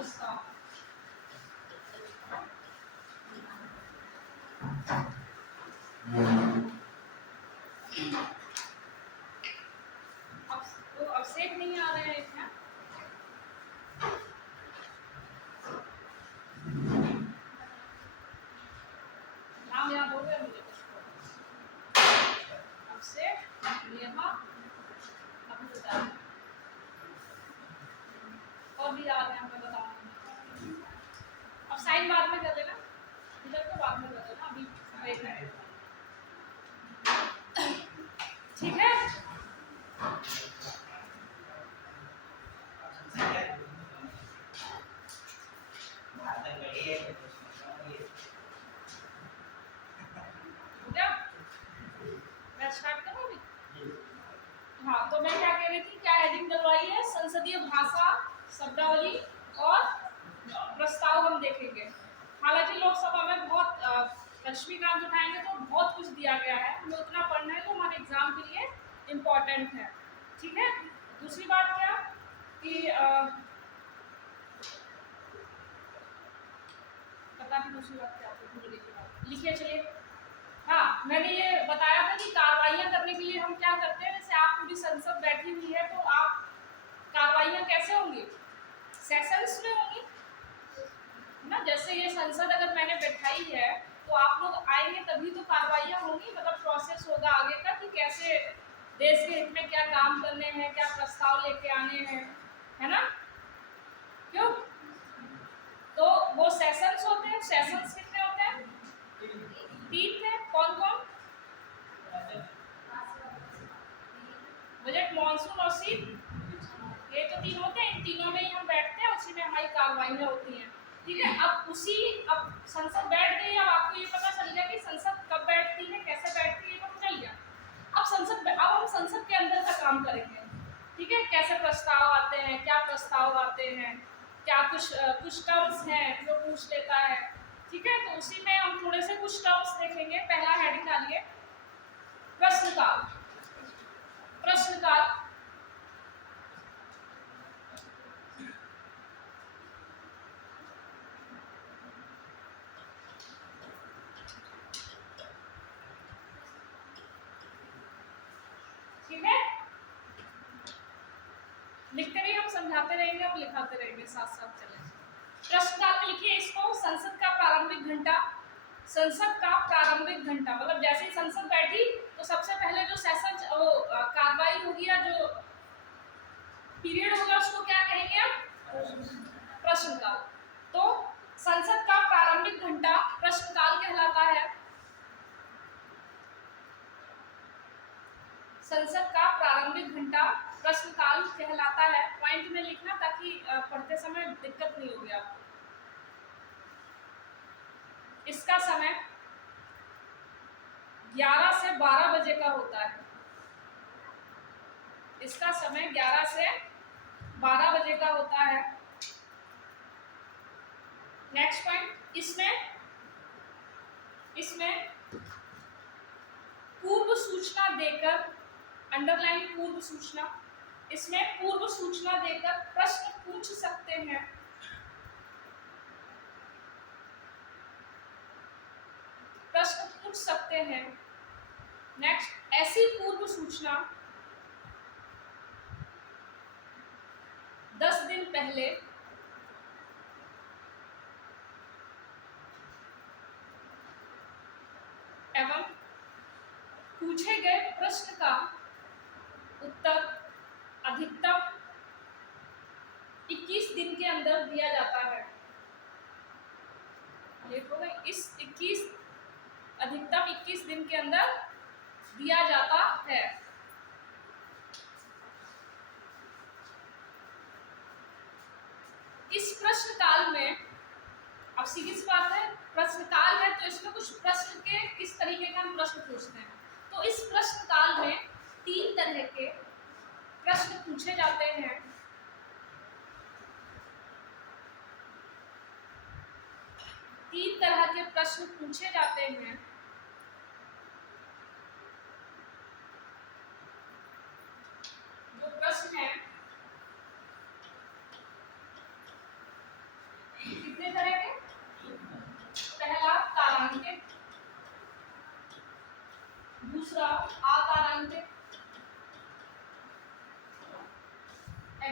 प्रस्ताव। अब तो अवशेष नहीं आ रहे हैं क्या? नाम याद हो गया मुझे कुछ? अवशेष, नियमक, अभिप्राय और भी याद है, मैं बताऊंगी। अब साइन बाद में कर देना, इधर को बाद में कर देना, अभी एक है। ठीक है? मैं स्टार्ट करूं अभी? हाँ, तो मैं क्या कह रही थी, क्या हेडिंग डलवाई है? संसदीय भाषा, शब्दावली और प्रस्ताव हम देखेंगे। हालांकि लोकसभा में बहुत लक्ष्मीकांत उठाएंगे तो बहुत कुछ दिया गया है, हमें उतना पढ़ना है तो हमारे एग्जाम के लिए इम्पोर्टेंट है। ठीक है? दूसरी बात क्या कि पता नहीं दूसरी बात क्या थी, लिखिए चलिए। हाँ, मैंने ये बताया था कि कार्रवाइयाँ करने के लिए हम क्या करते हैं, जैसे आप पूरी संसद बैठी हुई है तो आप कार्रवाइयाँ कैसे होंगी? सेशंस में होंगी ना। जैसे ये संसद अगर मैंने बैठाई है तो आप लोग आएंगे तभी तो कार्रवाइयाँ होंगी, मतलब प्रोसेस होगा आगे का कि कैसे देश के हित में क्या काम करने हैं, क्या प्रस्ताव लेके आने हैं, है ना? क्यों? तो वो सेशंस होते हैं। सेशंस कितने होते हैं? 3 थे। कौन कौन? बजट, मॉनसून और शीत, ये तो 3 होते हैं। इन तीनों में ही हम बैठते हैं, उसी में हमारी कार्रवाइयाँ होती हैं। ठीक है? अब संसद बैठ गई, अब आपको ये पता चल गया कि संसद कब बैठती है, कैसे बैठती है, ये पता चल गया। अब हम संसद के अंदर का काम करेंगे। ठीक है? कैसे प्रस्ताव आते हैं, क्या प्रस्ताव आते हैं, क्या कुछ टर्म्स हैं जो पूछ लेता है। ठीक है? तो उसी में हम थोड़े से कुछ टर्म्स देखेंगे। पहला हेडिंग डालिए, प्रश्नकाल। प्रश्नकाल ठीक है? लिखते रहिए, हम समझाते रहेंगे, अब लिखाते रहेंगे, साथ साथ चलें। प्रश्नकाल में लिखिए इसको, संसद का प्रारंभिक घंटा। संसद का प्रारंभिक घंटा मतलब जैसे ही संसद बैठी तो सबसे पहले जो सेशन कार्रवाई होगी या जो पीरियड होगा उसको क्या कहेंगे आप? प्रश्नकाल। तो संसद का प्रारंभिक घंटा प्रश्नकाल कहलाता है। संसद का प्रारंभिक घंटा प्रश्नकाल कहलाता है। पॉइंट में लिखना ताकि पढ़ते समय दिक्कत नहीं होगी आपको। इसका समय 11 से 12 बजे का होता है। इसका समय 11 से 12 बजे का होता है। नेक्स्ट पॉइंट, इसमें पूर्व सूचना देकर, अंडरलाइन पूर्व सूचना, इसमें पूर्व सूचना देकर प्रश्न पूछ सकते हैं। प्रश्न पूछ सकते हैं। नेक्स्ट, ऐसी पूर्व सूचना 10 दिन पहले एवं पूछे गए प्रश्न का उत्तर अधिकतम 21 दिन के अंदर दिया जाता है। अधिकतम 21 दिन के अंदर दिया जाता है। इस प्रश्नकाल में, अब सीधी सी बात है, प्रश्नकाल है तो इसमें कुछ प्रश्न के किस तरीके का हम प्रश्न पूछते हैं। तो इस प्रश्नकाल में 3 तरह के प्रश्न पूछे जाते हैं। तीन तरह के प्रश्न पूछे जाते हैं। जो प्रश्न है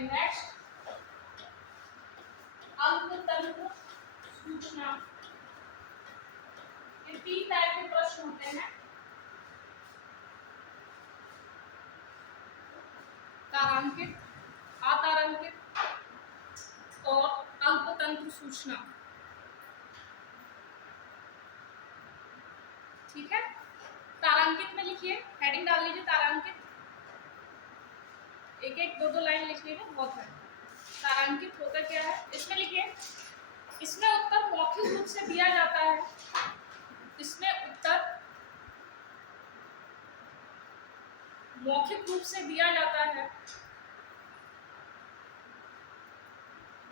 नेक्स्ट अल्पतंत्र सूचना। ये 3 टाइप के प्रश्न होते हैं, तारांकित, अतारांकित और अल्पतंत्र सूचना। ठीक है, तारांकित में लिखिए, हेडिंग डाल लीजिए तारांकित, एक एक दो दो लाइन लिख लीजिए, बहुत है। तारांकित होता क्या है, इसमें लिखिए, इसमें उत्तर मौखिक रूप से दिया जाता है, इसमें उत्तर मौखिक रूप से दिया जाता है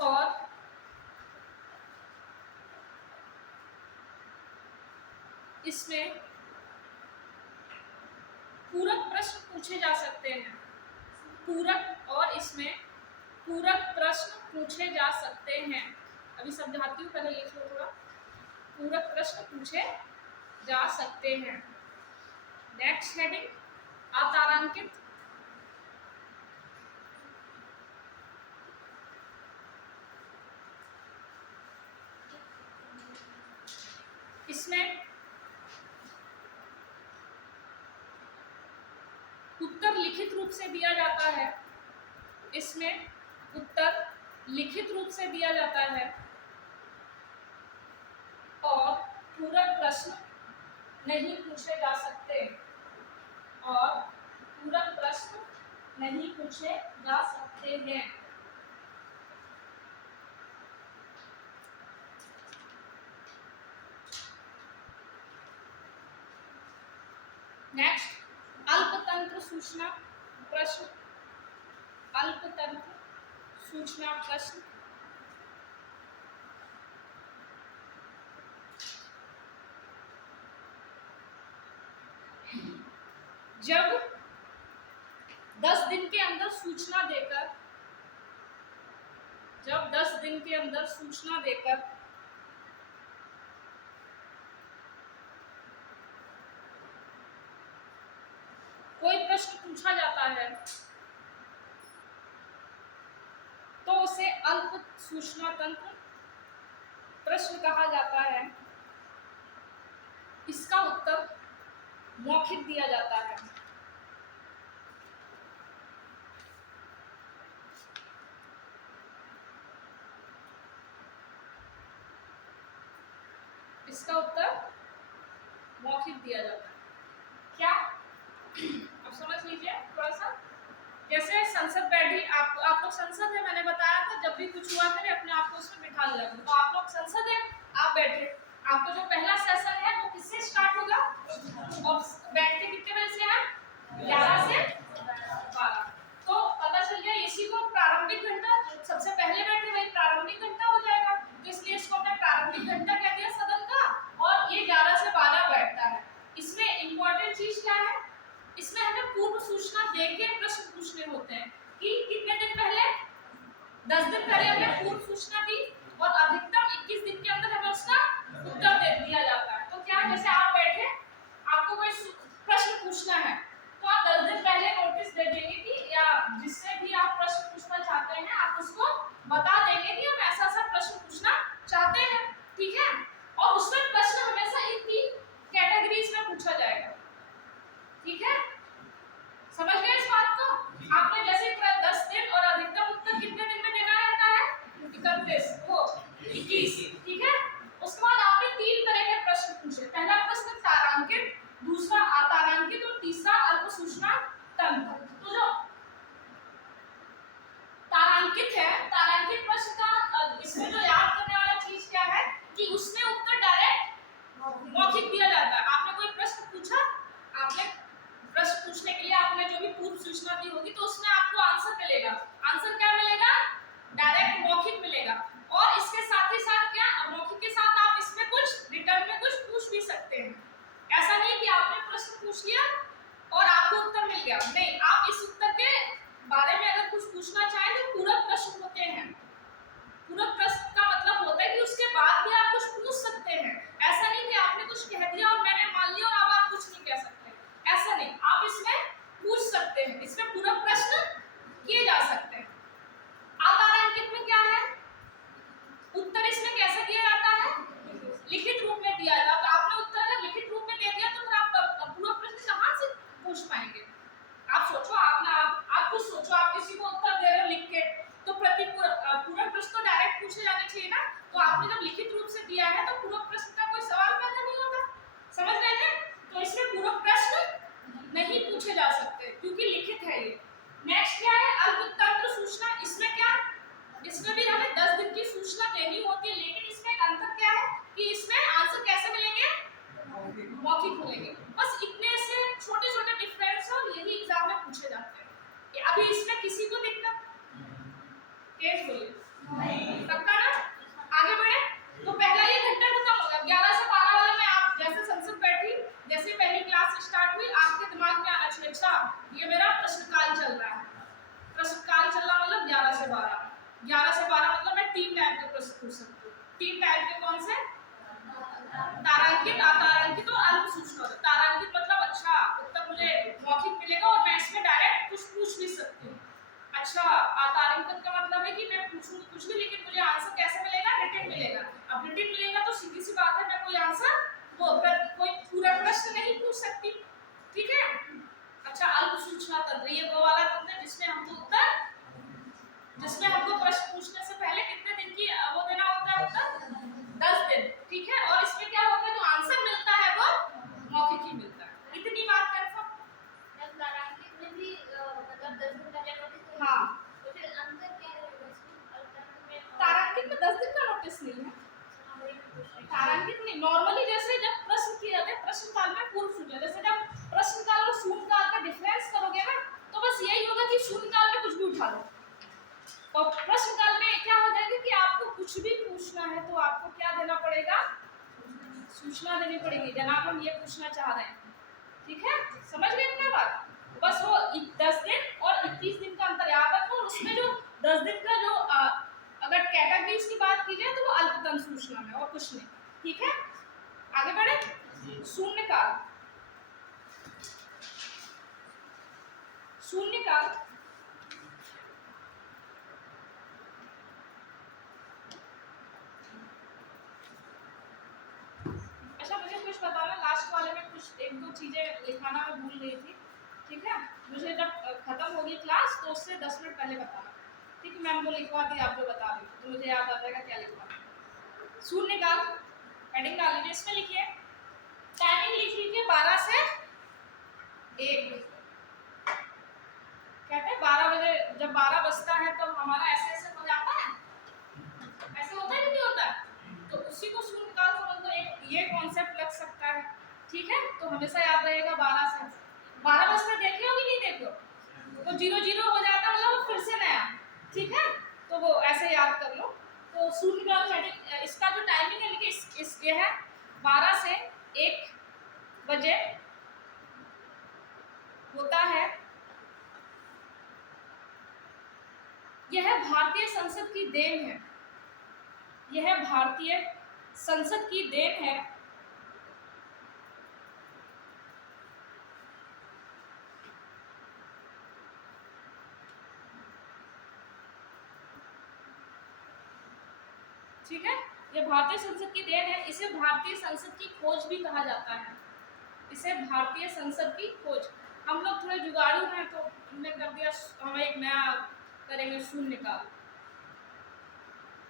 और इसमें पूरक प्रश्न पूछे जा सकते हैं, पूरक, और इसमें पूरक प्रश्न पूछे जा सकते हैं। अभी समझाती हूँ, पहले लिख लो थोड़ा। पूरक प्रश्न पूछे जा सकते हैं। नेक्स्ट हेडिंग अतारांकित। इसमें उत्तर लिखित रूप से दिया जाता है, इसमें उत्तर लिखित रूप से दिया जाता है और पूरक प्रश्न नहीं पूछे जा सकते, और पूरक प्रश्न नहीं पूछे जा सकते हैं। नेक्स्ट अल्पतंत्र सूचना प्रश्न। अल्पतंत्र सूचना प्रश्न। जब 10 दिन के अंदर सूचना देकर, जब 10 दिन के अंदर सूचना देकर कोई प्रश्न पूछा जाता है तो उसे अल्प सूचना तंत्र प्रश्न कहा जाता है। इसका उत्तर मौखिक दिया जाता है। इसका उत्तर मौखिक दिया जाता है। क्या, अब समझ लीजिए थोड़ा सा। जैसे संसद बैठी, आप लोग संसद है, मैंने बताया था जब भी कुछ हुआ करे अपने आप को उसमें बिठा लिया करो। तो आप लोग संसद है, आप बैठे, आपका जो पहला सेशन है वो किससे स्टार्ट होगा, और बैठते कितने बजे से है, 11 से 12। तो पता चल गया इसी को प्रारंभिक घंटा, सबसे पहले बैठे वही प्रारंभिक घंटा हो जाएगा, तो इसलिए इसको हमने प्रारंभिक घंटा कह दिया सदन का, और ये 11 से 12 बैठता है। इसमें इंपॉर्टेंट चीज क्या है, इसमें हमें पूर्व सूचना देके प्रश्न पूछने होते हैं कि कितने दिन पहले, 10 दिन पहले हमें पूर्व सूचना दी और अधिकतम 21 दिन के अंदर हमें उसका उत्तर दे दिया जाता है। तो क्या, जैसे आप बैठे, आपको कोई प्रश्न पूछना है तो आप 10 दिन पहले नोटिस दे देंगे कि, या जिससे भी आप प्रश्न पूछना चाहते हैं आप उसको बता देंगे कि हम ऐसा ऐसा प्रश्न पूछना चाहते हैं, ठीक है। और उसमें प्रश्न हमेशा इन 3 कैटेगरीज में पूछा जाएगा, ठीक है, समझ गए इस बात को। आपने जैसे 10 दिन और अधिकतम उत्तर कितने दिन में देना रहता है, 31 वो 21, ठीक है। उसके बाद आपने 3 तरह के प्रश्न पूछे। पहला प्रश्न तारांकित, दूसरा अतारांकित और तीसरा अल्प सूचना तंत्र। तो जो तारांकित है, तारांकित प्रश्न का इसमें जो याद करने वाला चीज क्या है कि उसमें उत्तर डायरेक्ट मौखिक दिया जाता है। आपने कोई प्रश्न पूछा, आपने प्रश्न पूछने के लिए आपने जो भी पूर्व सूचना दी होगी तो उसमें आपको आंसर मिलेगा। आंसर क्या मिलेगा, डायरेक्ट मौखिक मिलेगा। और इसके साथ ही साथ क्या, मौखिक के साथ आप इसमें कुछ रिटर्न में कुछ पूछ भी सकते हैं। ऐसा नहीं कि आपने प्रश्न पूछ लिया और आपको उत्तर मिल गया, नहीं, आप इस उत्तर के बारे में अगर कुछ पूछना चाहें तो पूरक प्रश्न होते हैं। पूरक प्रश्न का मतलब होता है कि उसके बाद भी आप कुछ पूछ सकते हैं। ऐसा नहीं कि आपने कुछ कह दिया और मैंने मान लिया और अब आप कुछ नहीं कह सकते, ऐसा नहीं, आप इसमें पूछ सकते हैं। इसमें पूरक प्रश्न किए जा सकते हैं। पक्का ना? आगे बढ़े तो पहला ये घंटा खत्म हो गया। 11 से 12 वाला में आप जैसे संसद बैठी, जैसे पहली क्लास स्टार्ट हुई, आपके दिमाग में आना चाहिए अच्छा ये मेरा प्रश्नकाल चल रहा है। प्रश्नकाल चल रहा मतलब 11 से 12। 11 से 12 मतलब मैं 3 टाइप के प्रश्न पूछ सकती हूँ। 3 टाइप के कौन से? तारांकित, अतारांकित और अल्प सूचना। तारांकित मतलब अच्छा उत्तर मुझे मौखिक मिलेगा और मैं इसमें डायरेक्ट कुछ पूछ भी सकती हूँ। अच्छा, अतारांकित का मतलब है कि मैं पूछूं कुछ भी लेकिन मुझे आंसर कैसे मिलेगा? रिटन मिलेगा। अब रिटन मिलेगा तो सीधी सी बात है मैं कोई आंसर कोई पूरा प्रश्न नहीं पूछ सकती, ठीक है? अच्छा, अल्प सूचना तंत्र ये वो वाला तंत्र है जिसमें हमको प्रश्न पूछने से पहले कितने दिन की वो देना होता है उत्तर? 10 दिन, ठीक है? और इसमें क्या होता है जो आंसर मिलता है वो मौखिक ही मिलता है। इतनी बात कंफर्म? तारांकित में भी मतलब 10 दिन का नोटिस। हाँ, तो फिर अंतर क्या रहेगा इसमें? तारांकित में 10 दिन का नोटिस नहीं है। तारांकित नहीं, नॉर्मली जैसे जब प्रश्न किया जाता है प्रश्नकाल में पूर्व सूचना, जैसे जब प्रश्नकाल और शून्यकाल का डिफरेंस करोगे ना तो बस यही होगा कि शून्यकाल में कुछ भी उठा लो और प्रश्नकाल में क्या हो जाएगा कि आपको कुछ भी पूछना है तो आपको क्या देना पड़ेगा? सूचना देनी पड़ेगी, जनाब हम ये पूछना चाह रहे हैं, ठीक है? समझ गए इतना बात? बस वो 10 दिन और 21 दिन का अंतर याद रखो। उसमें जो 10 दिन का जो अगर कैटेगरीज की बात की जाए तो वो अल्पतम सूचना में और कुछ नहीं, ठीक है? आगे बढ़े। शून्यकाल। शून्यकाल अच्छा मुझे कुछ बताना, लास्ट वाले में कुछ एक दो चीजें लिखाना मैं भूल गई थी, ठीक है? मुझे जब खत्म होगी क्लास तो उससे 10 मिनट पहले बताना, ठीक है? मैम को लिखवा दी, आप जो बता रही तो मुझे याद आ जाएगा क्या लिखवाना। शून्यकाल हेडिंग डाल लीजिए, इसमें लिखिए टाइमिंग लिख लीजिए 12 से 1। कहते हैं 12 बजे, जब 12 बजता है तो हमारा ऐसे हो जाता है, ऐसे होता है कि नहीं होता? तो उसी को शून्यकाल समझ लो, एक ये कॉन्सेप्ट लग सकता है, ठीक है? तो हमेशा याद रहेगा 12 से 12 बजते देखे हो कि नहीं देखे हो? तो 0 हो जाता है मतलब वो फिर से नया, ठीक है? तो वो ऐसे याद कर लो। तो शून्यकाल हेडिंग इसका जो टाइमिंग है देखिए इस ये है 12 से 1 बजे होता है। यह भारतीय संसद की देन है, यह भारतीय संसद की देन है ठीक है? ये भारतीय संसद की देन है। इसे भारतीय संसद की खोज भी कहा जाता है, इसे भारतीय संसद की खोज। हम लोग थोड़े जुगाड़ू हैं तो हमने कर दिया, हम एक नया करेंगे शून्यकाल,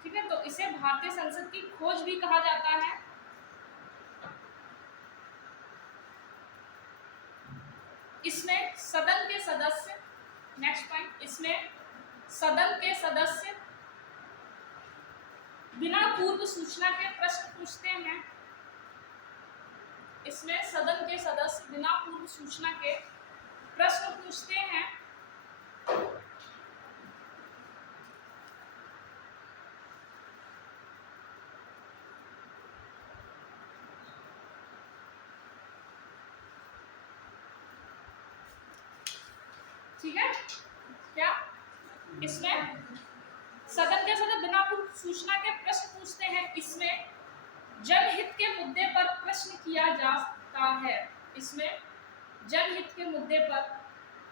ठीक है? तो इसे भारतीय संसद की खोज भी कहा जाता है। इसमें सदन के सदस्य, नेक्स्ट पॉइंट, इसमें सदन के सदस्य बिना पूर्व सूचना के प्रश्न पूछते हैं। इसमें सदन के सदस्य बिना पूर्व सूचना के प्रश्न पूछते हैं। ठीक है? क्या इसमें सदन के सदस्य बिना पूर्व सूचना के प्रश्न पूछते हैं। इसमें जनहित के मुद्दे पर प्रश्न किया जाता है। इसमें जनहित के मुद्दे पर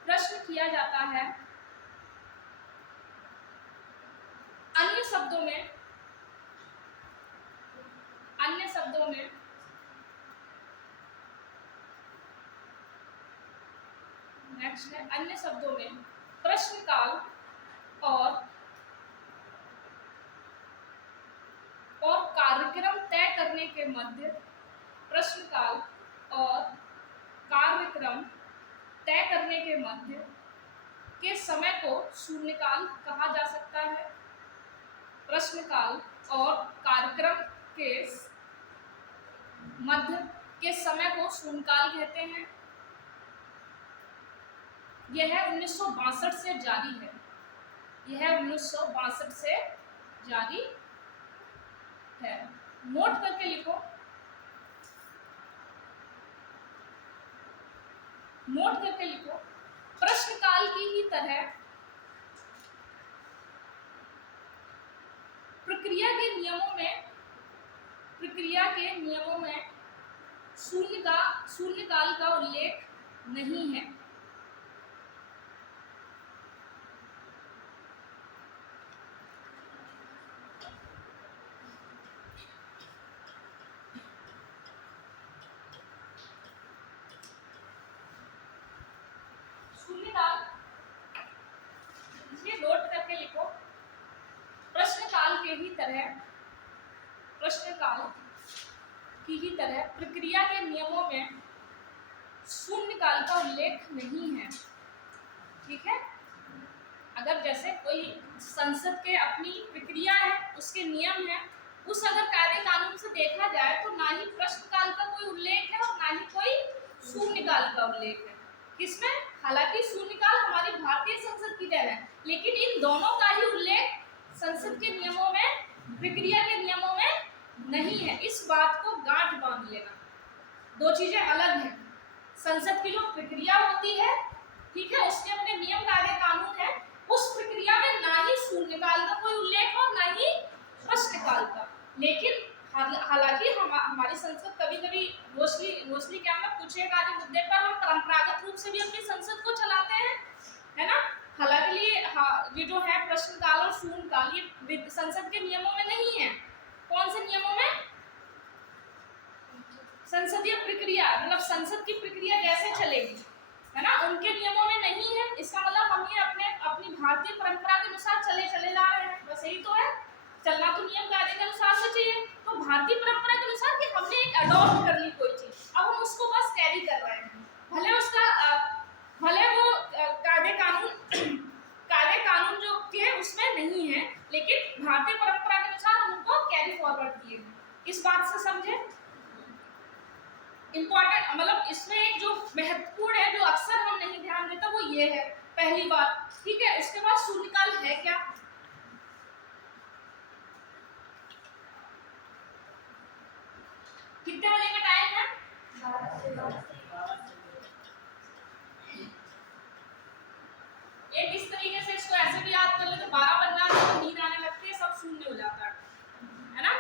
प्रश्न किया जाता है। अन्य शब्दों में नेक्स्ट है, अन्य शब्दों में प्रश्नकाल और कार्यक्रम तय करने के मध्य, प्रश्नकाल और कार्यक्रम तय करने के मध्य के समय को शून्यकाल कहा जा सकता है। प्रश्नकाल और कार्यक्रम के मध्य के समय को शून्यकाल कहते हैं। यह 1962 से जारी है, यह 1962 से जारी है। नोट करके लिखो, नोट करके लिखो। प्रश्नकाल की ही तरह प्रक्रिया के नियमों में शून्यकाल का उल्लेख नहीं है। शून्यकाल, ये नोट करके लिखो। प्रश्नकाल की ही तरह प्रक्रिया के नियमों में शून्यकाल का उल्लेख नहीं है। ठीक है, अगर जैसे कोई संसद के अपनी प्रक्रिया है, उसके नियम है, उस अगर कायदे कानून से देखा जाए तो ना ही प्रश्नकाल का कोई उल्लेख है और ना ही कोई शून्यकाल का उल्लेख है। किसमें? हालांकि शून्यकाल हमारी भारतीय संसद की देन है, लेकिन इन दोनों का ही उल्लेख संसद के नियमों में, प्रक्रिया के नियमों में नहीं है। इस बात को गांठ बांध लेना, दो चीजें अलग हैं। संसद की जो प्रक्रिया होती है, ठीक है, उसके अपने नियम कायदे कानून है, उस प्रक्रिया में ना ही शून्यकाल का कोई उल्लेख और ना ही प्रश्नकाल का। लेकिन हालांकि हमारी संसद कभी कभी मोस्टली क्या मतलब कुछ एक आधे मुद्दे पर हम परंपरागत रूप से भी अपनी संसद को चलाते हैं, है ना। हालांकि ये जो है प्रश्नकाल और शून्यकाल, ये संसद के नियमों में नहीं है। कौन से नियमों में? संसदीय प्रक्रिया, मतलब संसद की प्रक्रिया कैसे चलेगी, है ना, उनके नियमों में नहीं है। इसका मतलब हम ये अपनी भारतीय परंपरा के अनुसार चले जा रहे हैं, बस यही तो है। चलना तो नियम कायदे के अनुसार से चाहिए। तो भारतीय परंपरा के अनुसार कि हमने एक अडॉप्ट कर ली कोई चीज, अब हम उसको बस कैरी कर रहे हैं। भले वो कायदे कानून जो के उसमें नहीं है, लेकिन भारतीय परंपरा के अनुसार हम उनको कैरी फॉरवर्ड किए। इस बात से समझे। इम्पोर्टेंट मतलब इसमें एक जो महत्वपूर्ण है, जो अक्सर हम नहीं ध्यान देता, वो ये है पहली बात। ठीक है, उसके बाद शून्यकाल है क्या? कितने बजे का टाइम है? एक इस तरीके से इसको ऐसे भी याद कर ले तो 12 बजना तो नींद आने लगती है, सब शून्य हो जाता है ना।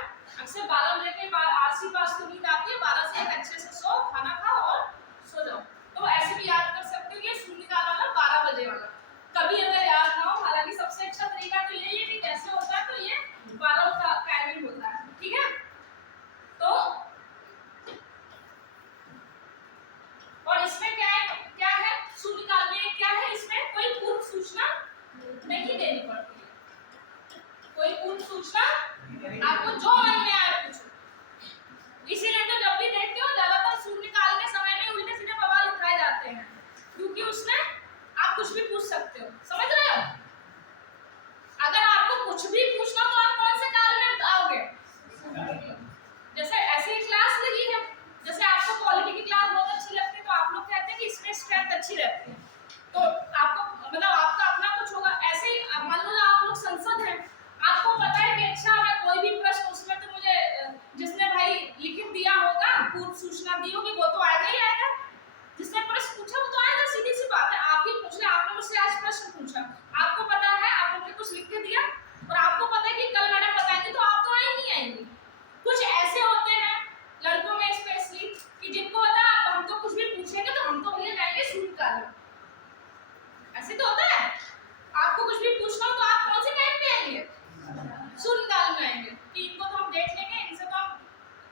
अक्सर 12 बजे के बाद आस-पास तो नींद आती है, 12 से एक अच्छे से सो, खाना खाओ और सो जाओ। तो ऐसे भी याद कर सकते हो कि शून्यकाल वाला 12 बजे वाला। कभी अगर याद ना हो, हालांकि सबसे अच्छा तरीका तो यही है कि कैसे होता है, तो ये 12 का टाइमिंग होता है। ठीक है, तो और इसमें क्या है शून्यकाल में क्या है, इसमें कोई पूर्व सूचना नहीं देनी पड़ती है। कोई पूर्व सूचना, आपको जो मन में आए पूछो। इसीलिए तो जब भी देखते हो ज्यादातर शून्यकाल के समय में उल्टे सीधे सवाल उठाए जाते हैं, क्योंकि उसमें आप कुछ भी पूछ सकते हो। समझ रहे हो? अगर आपको कुछ भी पूछना तो आप कौन से काल में आओगे? जैसे ऐसी क्लास लगी है, जैसे आपको पॉलिटी की क्लास बहुत अच्छी लगती है, तो आप लोग कहते हैं कि इसमें स्ट्रेंथ अच्छी रहती है, तो आपको मतलब आपका अपना कुछ होगा। ऐसे ही मान लो आप लोग संसद हैं, आपको पता है कि अच्छा मैं कोई भी प्रश्न उसमें तो मुझे जिसने भाई लिखित दिया होगा, पूर्व सूचना दी होगी, वो तो आएगा ही आएगा। जिसने प्रश्न पूछा वो तो आएगा, सीधी सी बात है। आप ही पूछ रहे, आपने मुझसे आज प्रश्न पूछा, आपको पता है, आपने कुछ लिख के दिया और आपको पता है कि कल मैडम बताएंगे, तो आप तो आएंगे ही आएंगे। कुछ ऐसे होते हैं लड़कों में स्पेशली कि जिनको पता है हम तो कुछ भी पूछेंगे तो हम तो भैया जाएंगे शून्यकाल में। ऐसे तो होता है, आपको कुछ भी पूछना हो तो आप कौन से टाइम पे आएंगे? शून्यकाल में आएंगे कि इनको तो हम देख लेंगे, इनसे तो हम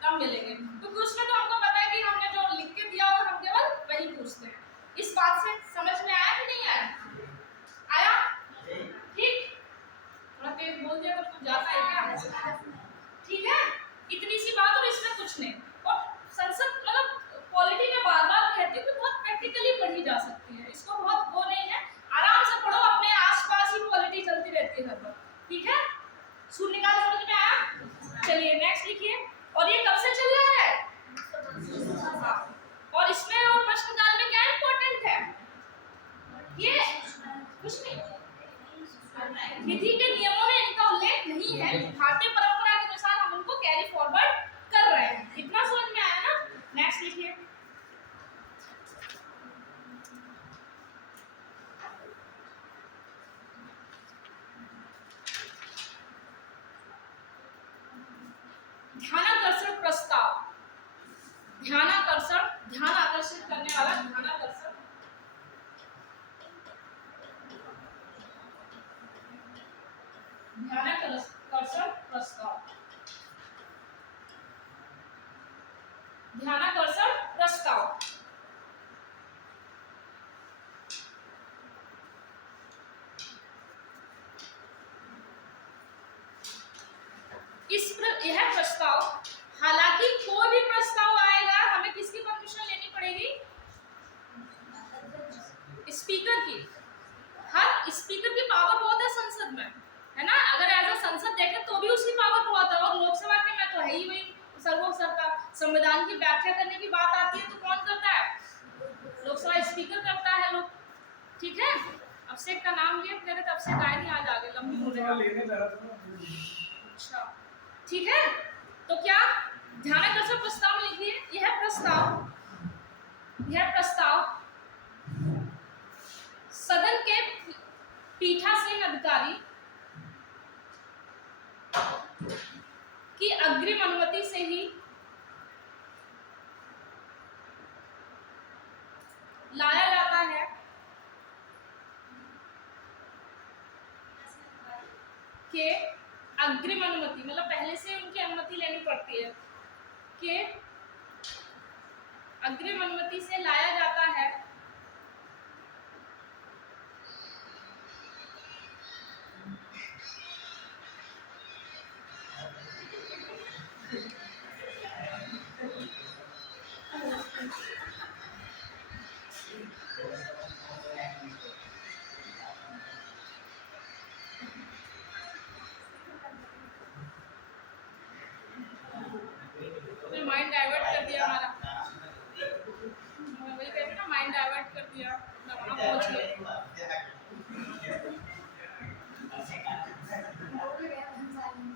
कम मिलेंगे, क्योंकि उसमें तो हमको पता है कि हमने जो लिख के दिया होगा हम केवल वही पूछते हैं। इस बात से समझ में आया कि नहीं आया? आया? ठीक, थोड़ा तेज बोल दिया तो कुछ जाता है क्या? ठीक है, इतनी सी बात, और इसमें कुछ नहीं। और संसद मतलब पॉलिटी में बार-बार कहती हूँ कि बहुत प्रैक्टिकली पढ़ी जा सकती है, इसको बहुत वो नहीं है, आराम से पढ़ो, अपने आसपास ही पॉलिटी चलती रहती है हर वक्त। ठीक है, शून्यकाल समझ में आया? चलिए नेक्स्ट लिखिए। और ये कब से चल रहा है? और इसमें और प्रश्नकाल में क्या इंपॉर्टेंट है? ये कुछ नहीं, विधि के नियमों में इनका उल्लेख नहीं है, भारतीय परंपरा के अनुसार हम उनको कैरी फॉरवर्ड कर रहे हैं। इतना समझ में आया ना? नेक्स्ट लिखिए। ध्यानाकर्षण प्रस्ताव। ध्यानाकर्षण, ध्यान आकर्षित करने वाला ध्यानाकर्षण। ध्यानाकर्षण प्रस्ताव। ध्यानाकर्षण प्रस्ताव। यह प्रस्ताव, हालांकि कोई भी प्रस्ताव आएगा हमें किसकी परमिशन लेनी पड़ेगी? स्पीकर की। हर स्पीकर की पावर बहुत है संसद में, है ना? अगर एज अ संसद देखें तो भी उसकी पावर बहुत है, और लोकसभा के में तो है ही वही सर्वोच्चता। संविधान की व्याख्या करने की बात आती है तो कौन करता है? लोकसभा स्पीकर करता है लोग। ठीक है, अभिषेक का नाम लिया, मेरे तो अभिषेक आए नहीं आज, आगे लंबी हो रही। अच्छा ठीक है, तो क्या ध्यानाकर्षण प्रस्ताव लिखिए। यह प्रस्ताव सदन के पीठासीन अधिकारी की अग्रिम अनुमति से ही लाया जाता है। के अग्रिम अनुमति मतलब पहले से उनकी अनुमति लेनी पड़ती है, कि अग्रिम अनुमति से लाया जाता है माइंड डाइवर्ट कर दिया हमारा, वही कहते ना, माइंड डाइवर्ट कर दिया।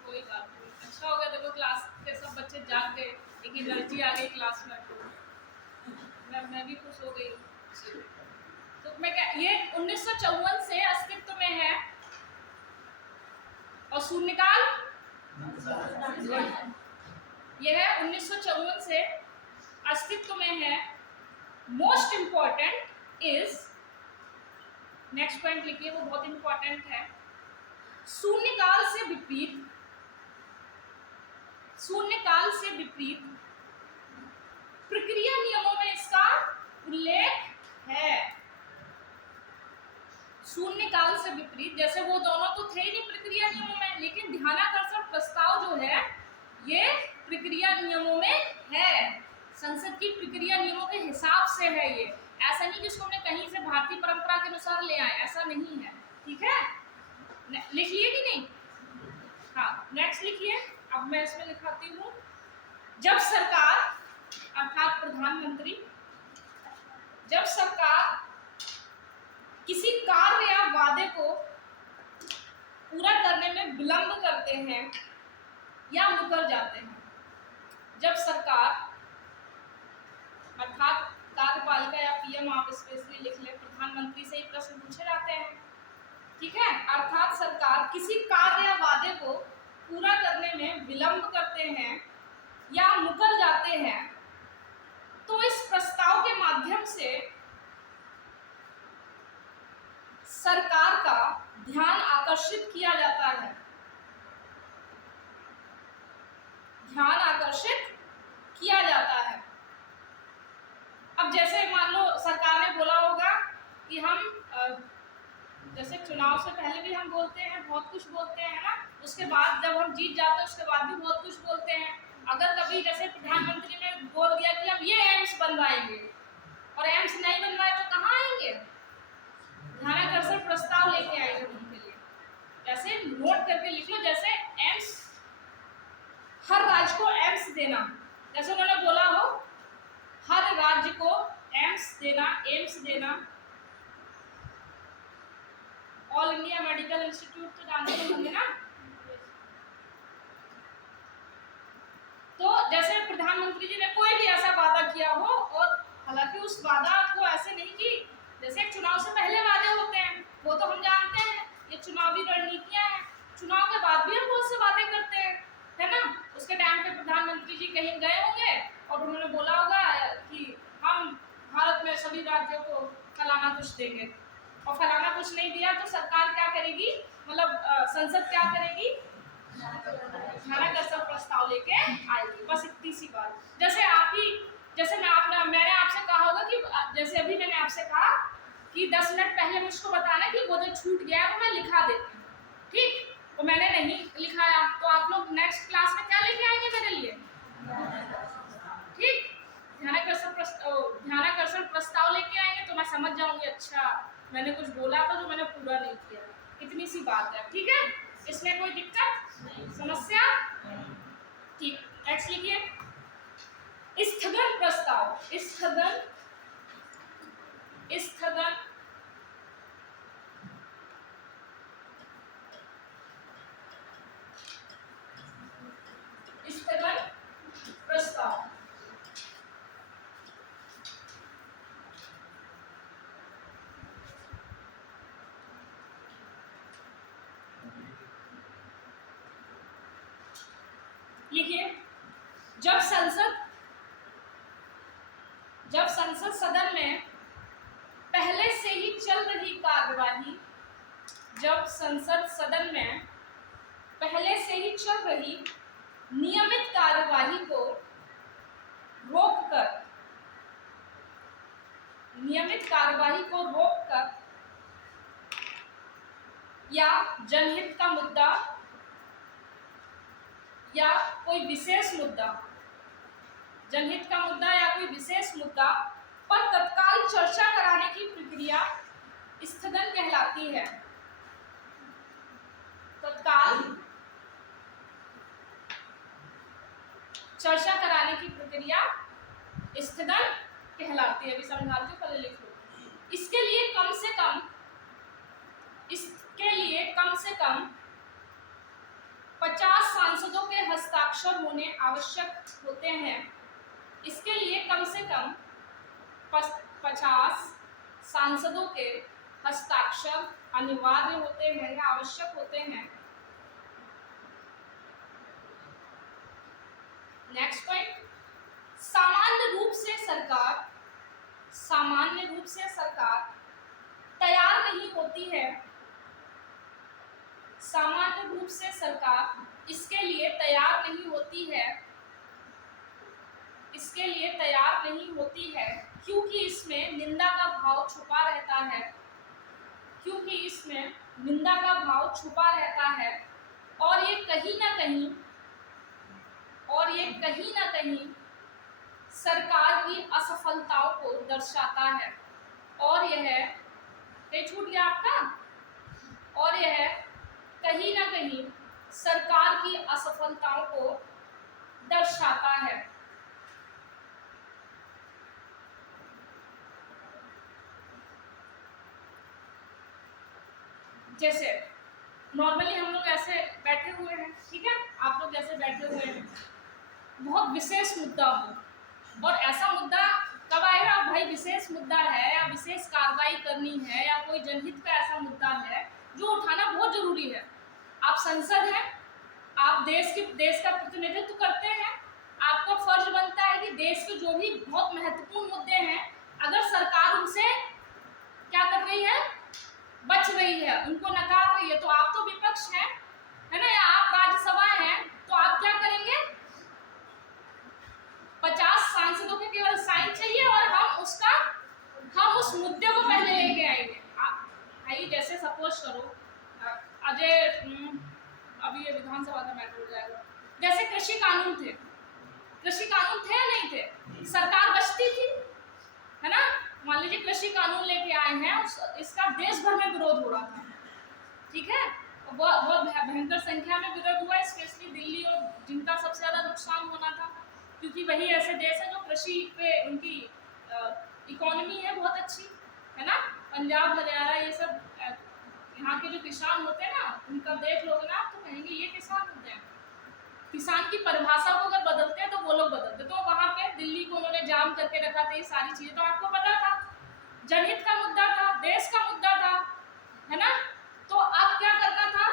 कोई बात नहीं, अच्छा हो गया। देखो क्लास के सब बच्चे जाग गए, एक एनर्जी आ गई क्लास में, मैं भी खुश हो गई। तो मैं क्या, ये 1954 से अस्तित्व में है, और शून्यकाल यह 1954 से अस्तित्व में है। Most important is, next point लिखिए, वो बहुत इंपॉर्टेंट है। शून्यकाल से विपरीत प्रक्रिया नियमों में इसका उल्लेख है। शून्यकाल से विपरीत, जैसे वो दोनों तो थे ही नहीं प्रक्रिया नियमों में, लेकिन ध्यानाकर्षण प्रस्ताव जो है ये प्रक्रिया नियमों में है। संसद की प्रक्रिया नियमों के हिसाब से है ये, ऐसा नहीं कि इसको हमने कहीं से भारतीय परंपरा के अनुसार ले आए, ऐसा नहीं है। ठीक है, लिख लिए कि नहीं? हाँ, नेक्स्ट लिखिए। अब मैं इसमें लिखाती हूँ, जब सरकार अर्थात प्रधानमंत्री, जब सरकार किसी कार्य या वादे को पूरा करने में विलंब करते हैं या मुकर जाते हैं, जब सरकार अर्थात कार्यपालिका या पीएम, आप स्पेशली लिख ले, प्रधानमंत्री से ही प्रश्न पूछे जाते हैं। ठीक है, अर्थात सरकार किसी कार्य या वादे को पूरा करने में विलंब करते हैं या मुकर जाते हैं, तो इस प्रस्ताव के माध्यम से सरकार का ध्यान आकर्षित किया जाता है। ध्यान आकर्षित किया जाता है। अब जैसे मान लो सरकार ने बोला होगा कि हम जैसे चुनाव से पहले भी हम बोलते हैं, बहुत कुछ बोलते हैं ना, उसके बाद जब हम जीत जाते हैं उसके बाद भी बहुत कुछ बोलते हैं। अगर कभी जैसे प्रधानमंत्री ने बोल दिया कि हम ये एम्स बनवाएंगे और एम्स नहीं बनवाए तो कहाँ आएंगे? ध्यानाकर्षण प्रस्ताव लेके आएंगे उनके लिए। जैसे नोट करके लिख लो, जैसे एम्स, हर राज्य को एम्स देना, जैसे उन्होंने बोला हो हर राज्य को एम्स देना। ऑल इंडिया मेडिकल इंस्टीट्यूट तो जानते होंगे ना, प्रधानमंत्री जी ने कोई भी ऐसा वादा किया हो, और हालांकि उस वादा को ऐसे नहीं कि जैसे चुनाव से पहले वादे होते हैं, वो तो हम जानते हैं, ये चुनावी रणनीतियां हैं, चुनाव के बाद भी हम बहुत से वादे करते हैं, है ना। उसके टाइम पे प्रधानमंत्री जी कहीं गए होंगे और उन्होंने बोला होगा कि हम भारत में सभी राज्यों को फलाना कुछ देंगे, और फलाना कुछ नहीं दिया तो सरकार क्या करेगी, मतलब संसद क्या करेगी, ध्यानाकर्षण प्रस्ताव लेके आएगी। बस इतनी सी बात। जैसे मैंने आपसे कहा होगा कि जैसे अभी मैंने आपसे कहा कि 10 मिनट पहले मुझको बताना कि वो जो छूट गया है वो मैं लिखा देती हूँ, ठीक। तो मैंने नहीं लिखाया, तो आप लोग नेक्स्ट क्लास में क्या लेके आएंगे मेरे लिए, ठीक, ध्यानाकर्षण प्रस्ताव लेके आएंगे, तो मैं समझ जाऊंगी अच्छा मैंने कुछ बोला था जो मैंने पूरा नहीं किया। इतनी सी बात है, ठीक है। इसमें कोई दिक्कत समस्या, ठीक। नेक्स्ट लिखिए, स्थगन प्रस्ताव। स्थगन स्थगन स्थगन प्रस्ताव। लिखिए, जब संसद सदन में पहले से ही चल रही कार्यवाही, जब संसद सदन में पहले से ही चल रही नियमित कार्यवाही को रोककर या जनहित का मुद्दा या कोई विशेष मुद्दा पर तत्काल चर्चा कराने की प्रक्रिया स्थगन कहलाती है। तत्काल चर्चा कराने की प्रक्रिया स्थगन कहलाती है। अभी समझाती हूँ, पहले लिख लो। इसके लिए कम से कम 50 सांसदों के हस्ताक्षर होने आवश्यक होते हैं। इसके लिए कम से कम 50 सांसदों के हस्ताक्षर अनिवार्य होते हैं या आवश्यक होते हैं। नेक्स्ट पॉइंट, सामान्य रूप से सरकार तैयार नहीं होती है। सामान्य रूप से सरकार इसके लिए तैयार नहीं होती है, क्योंकि इसमें निंदा का भाव छुपा रहता है, और ये कहीं ना कहीं सरकार की असफलताओं को दर्शाता है। और यह छूट गया आपका, और यह कहीं ना कहीं सरकार की असफलताओं को दर्शाता है। जैसे नॉर्मली हम लोग ऐसे बैठे हुए हैं, ठीक है, आप लोग जैसे बैठे हुए हैं, बहुत विशेष मुद्दा हो, और ऐसा मुद्दा कब आएगा भाई, विशेष मुद्दा है या विशेष कार्रवाई करनी है या कोई जनहित का ऐसा मुद्दा है जो उठाना बहुत जरूरी है। आप संसद हैं, आप देश का प्रतिनिधित्व करते हैं, आपका फर्ज बनता है कि देश के जो भी बहुत महत्वपूर्ण मुद्दे हैं, अगर सरकार उनसे क्या कर रही है, बच रही है, उनको नकार रही है, तो आप तो विपक्ष हैं, है ना, या आप राज्यसभा हैं, तो आप क्या करेंगे, 50 सांसदों के केवल साइन चाहिए और हम उस मुद्दे को पहले लेके आएंगे। भाई जैसे सपोज करो अजय, अभी ये विधानसभा का मैटर हो जाएगा, जैसे कृषि कानून थे या नहीं थे, सरकार बचती थी, है ना। मान लीजिए कृषि कानून लेके आए हैं, इसका देश भर में विरोध हो रहा था, ठीक है, बहुत भयंकर संख्या में विरोध हुआ, स्पेशली दिल्ली और जिनका सबसे ज्यादा नुकसान होना था, क्योंकि वही ऐसे देश है जो कृषि पे उनकी इकोनॉमी है बहुत अच्छी, है ना। पंजाब हरियाणा ये सब यहाँ के जो किसान होते हैं ना, उनका देख लोगे ना आप तो कहेंगे ये किसान होते हैं, किसान की परिभाषा को अगर बदलते हैं तो वो लोग बदलते। तो वहां पे दिल्ली को उन्होंने जाम करके रखा था, ये सारी चीजें तो आपको पता था, जनहित का मुद्दा था, देश का मुद्दा था, है ना। तो अब क्या करना था,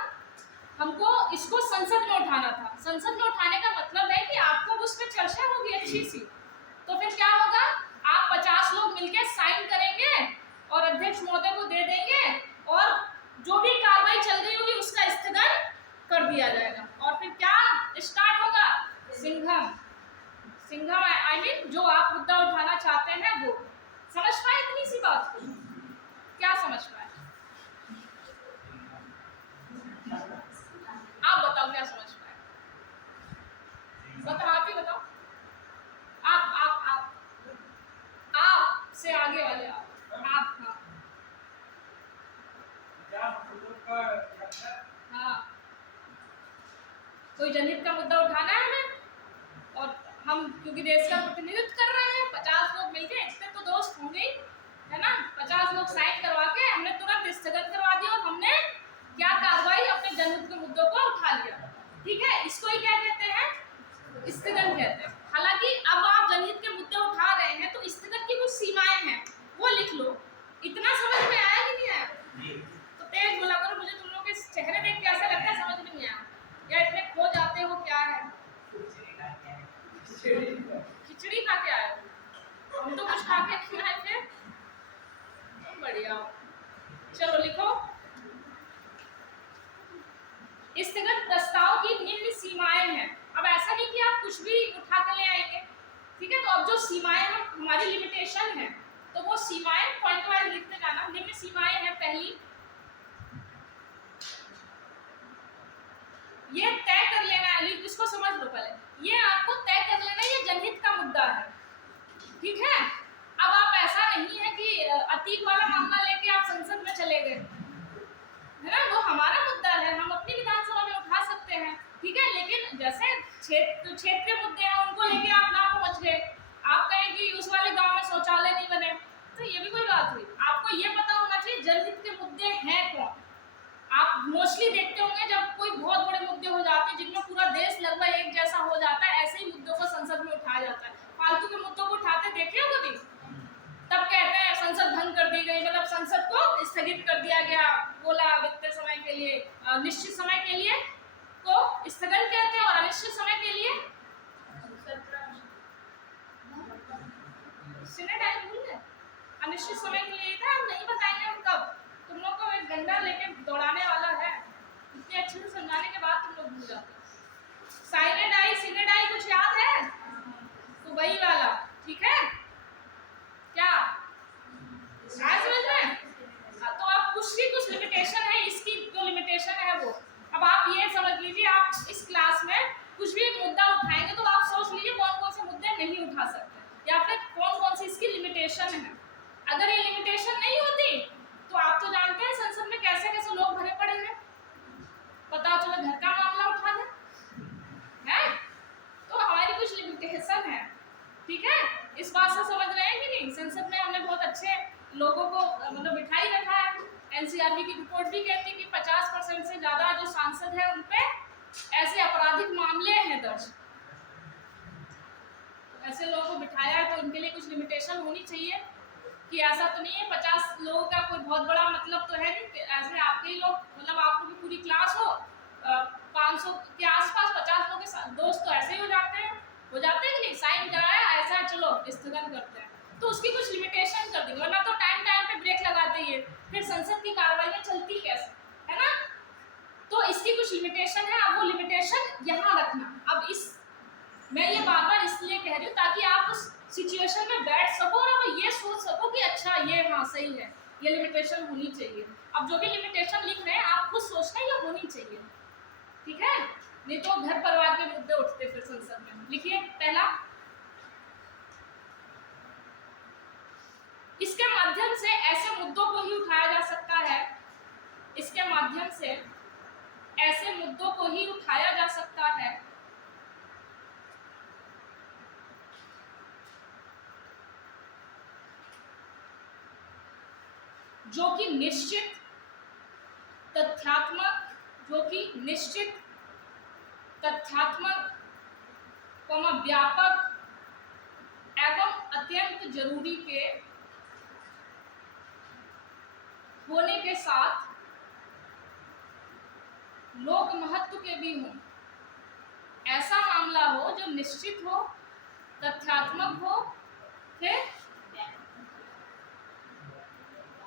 हमको इसको संसद में उठाना था। संसद में उठाने का मतलब है कि आपको उस पर चर्चा होगी अच्छी सी। तो फिर क्या होगा, आप 50 लोग मिलकर साइन करेंगे और अध्यक्ष महोदय को दे देंगे और जो भी कार्रवाई चल रही होगी उसका स्थगन कर दिया जाएगा। और फिर क्या स्टार्ट होगा, सिंघम। सिंघम आई मीन जो आप मुद्दा उठाना चाहते हैं वो। समझ पाए इतनी सी बात को? क्या समझ पाए? आप बताओ क्या समझ पाए? बताओ, आप ही बताओ। आप से आगे वाले आप हाँ, कोई जनहित का मुद्दा उठाना है हमें और हम क्योंकि देश का प्रतिनिधित्व कर रहे हैं, 50 लोग मिलके, इससे तो दोस्त होंगे ही, है ना। 50 लोग साइन करवा के हमने तुरंत स्थगन करवा दिया और हमने क्या कार्रवाई, अपने जनहित के मुद्दों को उठा लिया। ठीक है, इसको ही क्या कहते हैं, स्थगन कहते हैं। हालांकि अब आप जनहित के मुद्दे उठा रहे हैं तो स्थगन की कुछ सीमाएं हैं, वो लिख लो। इतना समझ में आया कि नहीं आया? तो तेज बोला करो, मुझे तुम लोग के चेहरे देख के ऐसा लगता है समझ में नहीं आया, या इतने खो जाते हो क्या है। खिचड़ी खा के आए हो, हम तो कुछ खा के नहीं आए थे। बढ़िया, चलो लिखो। स्थगन प्रस्ताव की निम्न सीमाएं हैं। अब ऐसा नहीं कि आप कुछ भी उठा कर ले आएंगे, ठीक है। तो अब जो सीमाएं हमारी लिमिटेशन है, तो वो सीमाएं पॉइंट वाइज लिखते जाना। निम्न सीमाएं हैं, पहली ये तय कर लेना है, इसको समझ लो पहले, ये आपको तय कर लेना ये जनहित का मुद्दा है, ठीक है। अब आप ऐसा नहीं है कि अतीक वाला मामला लेके आप संसद में चले गए, है ना, वो हमारा मुद्दा है, हम अपनी विधानसभा में उठा सकते हैं, ठीक है। लेकिन जैसे क्षेत्रीय मुद्दे हैं उनको लेके आप ना पहुंच गए, आप कहें कि उस वाले गांव में शौचालय नहीं बने, तो ये भी कोई बात हुई। आपको ये पता होना चाहिए जनहित के मुद्दे हैं कौन। आप मोस्टली देखते होंगे जब कोई बहुत बड़े मुद्दे हो जाते हैं जिनमें पूरा देश लगभग एक जैसा हो जाता है, ऐसे ही मुद्दों को संसद में उठाया जाता है। फालतू के मुद्दों को उठाते देखे हो कभी? तब कहते हैं संसद भंग कर दी गई, मतलब संसद को स्थगित कर दिया गया, बोला वित्त समय के लिए, निश्चित समय के लिए को स्थगन कहते हैं और अनिश्चित समय के लिए अनिश्चित समय के लिए था। हम नहीं बताएंगे हम कब, तुम लोग को एक डंडा लेके दौड़ाने वाला है, इतने अच्छे से समझाने के बाद तुम लोग भूल जाते हो। साइनेडाई सिनेडाई कुछ याद है? तो वही वाला, ठीक है क्या? आया समझ में? तो अब कुछ लिमिटेशन है, इसकी जो लिमिटेशन है वो, अब आप ये समझ लीजिए, आप इस क्लास में कुछ भी मुद्दा उठाएंगे तो आप सोच लीजिए कौन कौन से मुद्दे नहीं उठा सकते या फिर कौन कौन सी इसकी लिमिटेशन है। अगर ये लिमिटेशन नहीं होती तो आप तो जानते हैं संसद में कैसे कैसे लोग भरे पड़े हैं, पता चलो घर का मामला उठा दे है। तो हमारी कुछ लिमिटेशन है, ठीक है। इस बात से समझ रहे हैं कि नहीं? संसद में हमने बहुत अच्छे लोगों को मतलब बिठाई रखा है। एनसीआरबी की रिपोर्ट भी कहती है कि 50% से ज्यादा जो सांसद है उन पे ऐसे आपराधिक मामले हैं दर्ज। तो ऐसे लोगों को बिठाया है तो उनके लिए कुछ लिमिटेशन होनी चाहिए कि ऐसा तो नहीं है 50 लोगों का कोई बहुत बड़ा मतलब तो है नहीं, ऐसे आपके ही लोग, मतलब आपको भी पूरी क्लास हो 500 के आसपास 50 लोगों के दोस्त तो ऐसे ही हो जाते हैं कि नहीं, साइन कराया ऐसा चलो स्थगन करते हैं। तो उसकी कुछ लिमिटेशन कर देंगे, वरना तो टाइम टाइम पे ब्रेक लगाते ही है, फिर संसद की कार्रवाई चलती कैसे, है ना। तो इसकी कुछ लिमिटेशन है, अब वो लिमिटेशन यहाँ रखना। अब इस मैं ये बार बार इसलिए कह रही हूँ ताकि आप उस सिचुएशन में बैठ सको और आप ये सोच सको कि अच्छा ये हाँ सही है, ये लिमिटेशन होनी चाहिए। अब जो भी लिमिटेशन लिख रहे हैं आप खुद सोचना ये होनी चाहिए, ठीक है, नहीं तो घर परिवार के मुद्दे उठते फिर संसद में। लिखिए पहला, इसके माध्यम से ऐसे मुद्दों को ही उठाया जा सकता है, इसके माध्यम से ऐसे मुद्दों को ही उठाया जा सकता है जो कि निश्चित तथ्यात्मक तथ्यात्मक, व्यापक एवं अत्यंत जरूरी के होने के साथ लोक महत्व के भी हों। ऐसा मामला हो जो निश्चित हो, तथ्यात्मक हो, फिर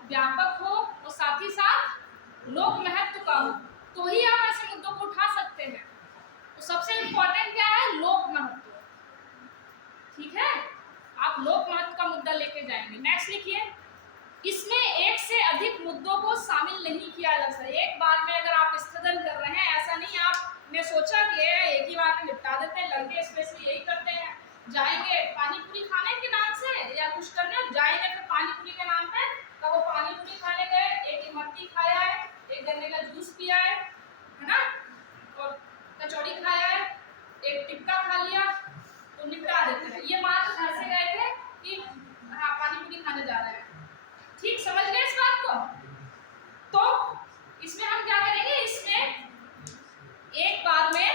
व्यापक हो और साथ ही साथ लोक महत्व का हो, तो ही आप ऐसे मुद्दों को उठा सकते हैं। तो सबसे इंपॉर्टेंट क्या है? लोक महत्व। ठीक है, आप लोक महत्व का मुद्दा लेके जाएंगे। नेक्स्ट लिखिए, इसमें एक से अधिक मुद्दों को शामिल नहीं किया जा सकता। एक बार में अगर आप स्थगन कर रहे हैं, ऐसा नहीं आपने सोचा कि एक ही बार में निपटा देते हैं। लड़के स्पेशली यही करते हैं, जाएंगे पानी पूरी खाने के नाम से या कुछ करने, जाएंगे फिर पानी पूरी के नाम पे, तो वो पानी पूरी खाने गए, एक इमरती खाया है, एक गन्ने का जूस पिया है ना, और कचौड़ी खाया है, एक टिक्का खा लिया, तो निपटा देते हैं। ये मान घर से गए थे कि हाँ पानी पूरी खाने जा रहे हैं। ठीक, समझ गए इस बात को? तो इसमें हम क्या करेंगे, इसमें एक बार में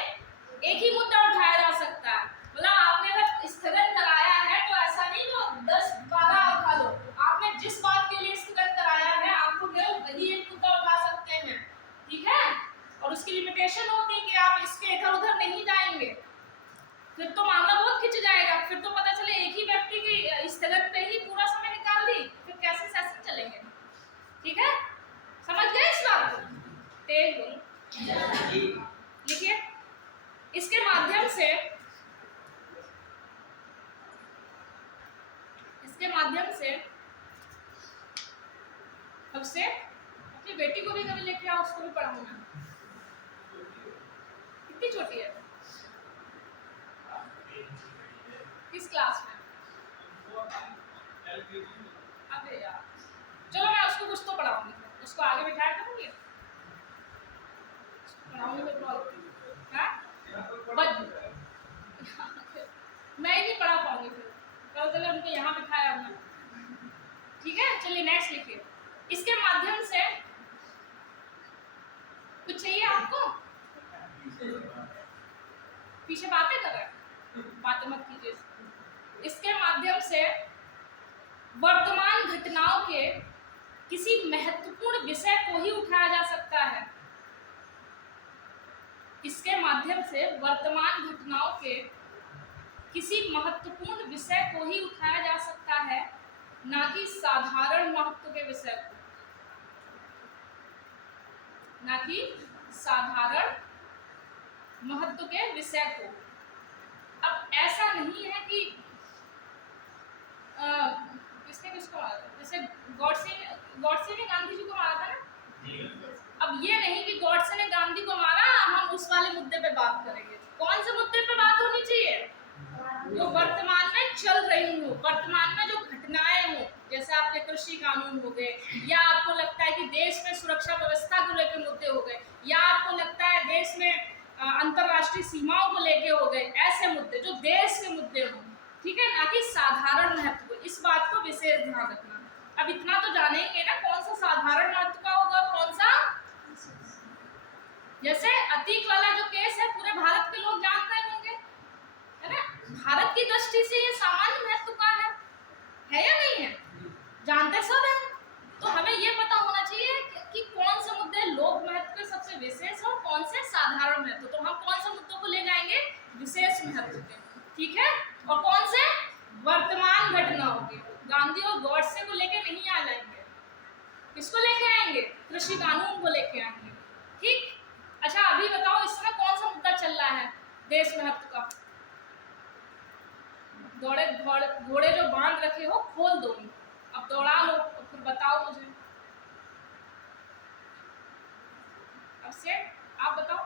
एक ही मुद्दा उठाया जा सकता है। मतलब आपने अगर स्थगन कराया है तो ऐसा नहीं तो 10-12 उठा लो। आपने जिस बात के लिए स्थगन कराया है, आपको केवल वही एक मुद्दा उठा सकते हैं। ठीक है, और उसकी लिमिटेशन होती है कि आप इसके इधर उधर नहीं जाएंगे, फिर तो मामला बहुत खिंच जाएगा। फिर तो पता चले एक ही व्यक्ति की स्थगन पे ही पूरा समय निकाल दी, फिर कैसे सेशन चलेंगे। ठीक है, समझ गए इस बात को? तेज बोलो। लिखिए, इसके माध्यम से अब से अपनी बेटी को भी कभी लेके आओ, उसको भी पढ़ाऊंगा। कितनी छोटी है? किस क्लास में? अबे यार, चलो मैं उसको कुछ तो पढ़ाऊंगी, उसको आगे बिठाया करूंगी, पढ़ाऊंगी तो मैं ही नहीं पढ़ा पाऊंगी, फिर चलो उनको यहाँ बिठाया हमने। ठीक है, चलिए नेक्स्ट लिखिए, इसके माध्यम से कुछ चाहिए आपको? पीछे बातें कर रहे हैं, बातें मत कीजिए। इसके माध्यम से वर्तमान घटनाओं के किसी महत्वपूर्ण विषय को ही उठाया जा सकता है। इसके माध्यम से वर्तमान घटनाओं के किसी महत्वपूर्ण विषय को ही उठाया जा सकता है, ना कि साधारण महत्व के विषय को, ना कि साधारण महत्व के विषय को। अब ऐसा नहीं है कि किसने किसको मारा था, जैसे गॉडसे ने गांधी जी को मारा था ना। अब ये नहीं कि गॉडसे ने गांधी को मारा, हम उस वाले मुद्दे पे बात करेंगे। कौन से मुद्दे पे बात होनी चाहिए? जो वर्तमान में चल रही हो, वर्तमान में जो घटनाएं हो, जैसे आपके कृषि कानून हो गए, या आपको लगता है कि देश में सुरक्षा व्यवस्था को लेकर मुद्दे हो गए, या आपको लगता है देश में अंतरराष्ट्रीय सीमाओं को लेके हो गए, ऐसे मुद्दे जो देश के मुद्दे हों। ठीक है, ना कि साधारण महत्व। इस बात को विशेष ध्यान रखना। अब इतना तो जानेंगे ना कौन सा साधारण महत्व का होगा और कौन सा, जैसे अतीक वाला जो केस है पूरे भारत के लोग जान रहे होंगे, है ना। भारत की दृष्टि से ये सामान्य महत्व का है या नहीं है? जानते सब है। तो हमें ये पता होना चाहिए कि कौन से मुद्दे लोक महत्व के सबसे विशेष और कौन से साधारण महत्व। तो हम कौन से मुद्दों को ले जाएंगे? विशेष महत्व के। ठीक है, और कौन से? वर्तमान घटनाओं के। गांधी और गॉडसे को लेके नहीं आ जाएंगे। किसको लेके आएंगे? कृषि कानून को लेके आएंगे। ठीक, अच्छा अभी बताओ इस समय कौन सा मुद्दा चल रहा है देश महत्व का? घोड़े जो बांध रखे हो खोल दो, अब दौड़ा लो और फिर बताओ मुझे। अब से आप बताओ।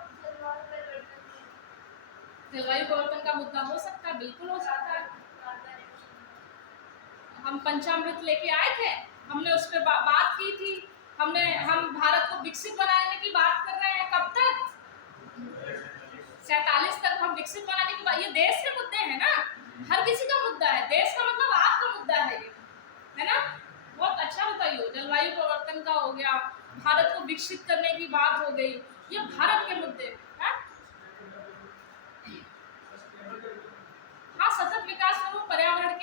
जलवायु परिवर्तन का मुद्दा हो सकता है, बिल्कुल हो सकता है। हम पंचामृत लेके आए थे, हमने उस पर बात की थी। हम भारत को विकसित बनाने की बात कर रहे हैं। कब तक? 47 तक हम विकसित बनाने की बात। ये देश के मुद्दे हैं ना, हर किसी का मुद्दा है। देश का मतलब आपका मुद्दा है ये, है ना। बहुत अच्छा बताइए, जलवायु परिवर्तन का हो गया, भारत को विकसित करने की बात हो गई, ये भारत के मुद्दे हैं।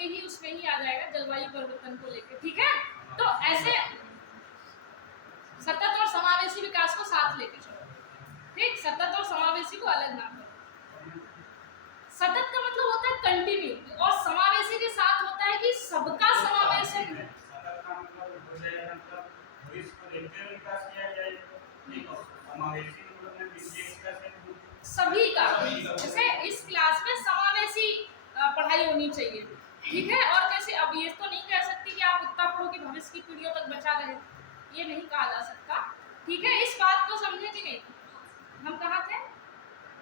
आपके ही उसमें ही आ जाएगा, जलवायु परिवर्तन को लेकर, ठीक है। तो ऐसे सतत और समावेशी विकास को साथ लेके चलो, ठीक। सतत और समावेशी को अलग ना करो। सतत का मतलब होता है कंटिन्यू, और समावेशी के साथ होता है कि सबका समावेशन है। सभी का, जैसे इस क्लास में समावेशी पढ़ाई होनी चाहिए, ठीक है। और कैसे, अब ये तो नहीं कह सकती कि आप उतना पढ़ो कि भविष्य की पीढ़ियों तक बचा रहे, ये नहीं कहा जा सकता, ठीक है। इस बात को समझे कि नहीं, हम कहाँ थे।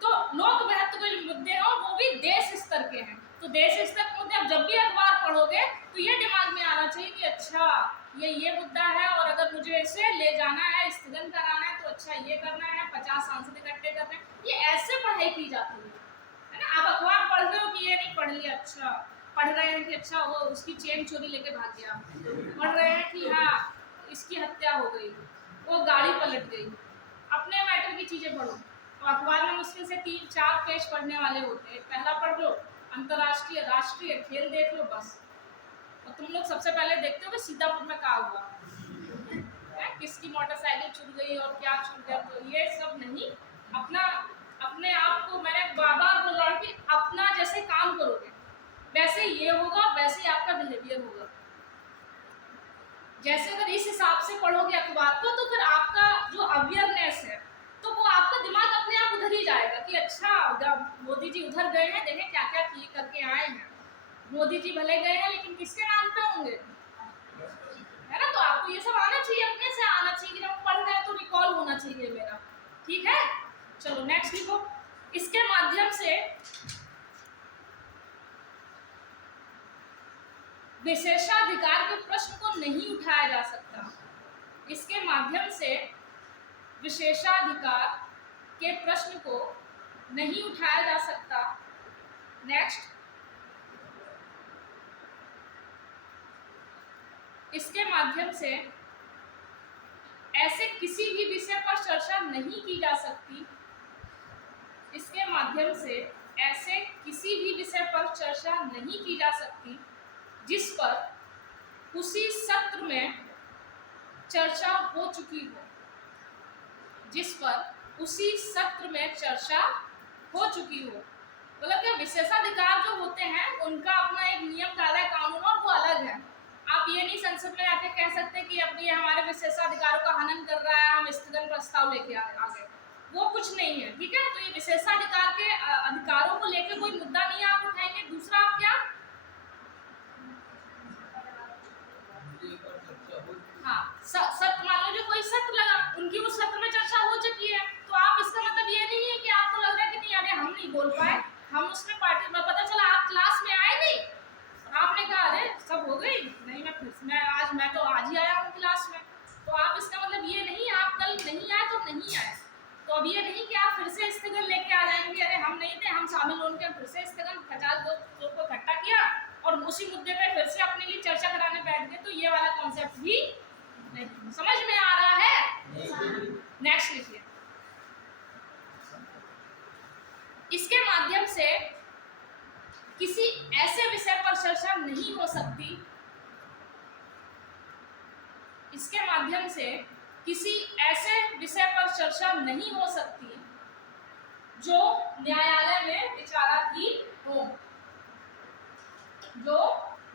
तो लोक महत्व के मुद्दे हैं, वो भी देश स्तर के हैं। तो देश स्तर के मुद्दे, अब जब भी अखबार पढ़ोगे तो ये दिमाग में आना चाहिए कि अच्छा ये मुद्दा है, और अगर मुझे इसे ले जाना है, स्थगन कराना है, तो अच्छा ये करना है, 50 सांसद इकट्ठे करने हैं। ये ऐसे पढ़ाई की जाती है ना। आप अखबार पढ़ रहे हो कि ये नहीं पढ़ लिया, अच्छा पढ़ रहे हैं कि अच्छा वो उसकी चेन चोरी लेके भाग गया, पढ़ रहे हैं कि हाँ इसकी हत्या हो गई, वो गाड़ी पलट गई। अपने मैटर की चीजें पढ़ो। तो अखबार में मुश्किल से 3-4 पेज पढ़ने वाले होते हैं। पहला पढ़ लो अंतर्राष्ट्रीय, राष्ट्रीय, खेल देख लो बस। और तुम लोग सबसे पहले देखते हो कि सीतापुर में क्या हुआ है, किसकी मोटरसाइकिल छूट गई और क्या छूट गया। तो ये सब नहीं, अपने आप को, मैंने बार-बार बोल रहा हूँ कि अपना जैसे काम करोगे वैसे ये होगा, वैसे आपका बिहेवियर होगा। जैसे अगर इस हिसाब से पढ़ोगे अखबार को, तो फिर आपका जो अवेयरनेस है, तो वो आपका दिमाग अपने आप उधर ही जाएगा कि अच्छा मोदी जी उधर गए हैं, देखें क्या क्या किए करके आए हैं। मोदी जी भले गए हैं लेकिन किसके नाम पे होंगे, है ना। तो आपको ये सब आना चाहिए, अपने से आना चाहिए कि हम पढ़ रहे हैं तो रिकॉल होना चाहिए मेरा, ठीक है। चलो नेक्स्ट लिखो। इसके माध्यम से विशेषाधिकार के प्रश्न को नहीं उठाया जा सकता। इसके माध्यम से विशेषाधिकार के प्रश्न को नहीं उठाया जा सकता। नेक्स्ट, इसके माध्यम से ऐसे किसी भी विषय पर चर्चा नहीं की जा सकती। इसके माध्यम से ऐसे किसी भी विषय पर चर्चा नहीं की जा सकती जिस पर उसी सत्र में चर्चा हो चुकी हो, जिस पर उसी सत्र में चर्चा हो चुकी हो। मतलब क्या, विशेषाधिकार जो होते हैं उनका अपना एक नियम कायदा कानून और वो अलग है। आप ये नहीं संसद में आके कह सकते कि अब ये हमारे विशेषाधिकारों का हनन कर रहा है, हम स्थगन प्रस्ताव लेके आ गए, वो कुछ नहीं है, ठीक है। तो ये विशेषाधिकार के अधिकारों को लेकर कोई मुद्दा नहीं आप उठाएंगे। दूसरा, आप क्या, हाँ सत्र, मान लो जो कोई सत्र लगा, उनकी उस सत्र में चर्चा हो चुकी है, तो आप इसका मतलब ये नहीं है कि आपको लग रहा है कि नहीं अरे हम नहीं बोल पाए, हम उसमें पार्टी में, पता चला आप क्लास में आए नहीं, आपने कहा अरे सब हो गई, नहीं मैं तो आज ही आया हूँ क्लास में। तो आप इसका मतलब ये नहीं, आप कल नहीं आए तो नहीं आए। तो अब ये नहीं कि आप फिर से स्थगन लेके आ जाएंगे, अरे हम नहीं थे, हम शामिल होने फिर से स्थगन 50 लोग को इकट्ठा किया और उसी मुद्दे पे फिर से अपने लिए चर्चा कराने बैठ गए। तो ये वाला कॉन्सेप्ट भी नहीं समझ में आ रहा है। नेक्स्ट लिखिए। इसके माध्यम से किसी ऐसे विषय पर चर्चा नहीं हो सकती, इसके माध्यम से किसी ऐसे विषय पर चर्चा नहीं हो सकती जो न्यायालय में विचाराधीन हो, जो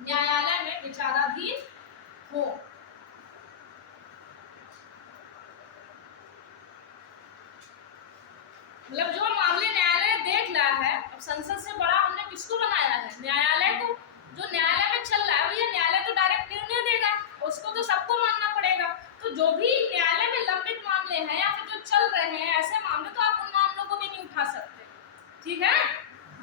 न्यायालय में विचाराधीन हो। मतलब जो मामले न्यायालय देख रहा है, अब संसद से बड़ा हमने किसको बनाया है, न्यायालय को। जो न्यायालय में चल रहा है भैया, न्यायालय तो डायरेक्ट निर्णय देगा, उसको तो सबको मानना पड़ेगा। तो जो भी न्यायालय में लंबित मामले हैं या फिर जो चल रहे हैं ऐसे मामले, तो आप उन मामलों को भी नहीं उठा सकते, ठीक है।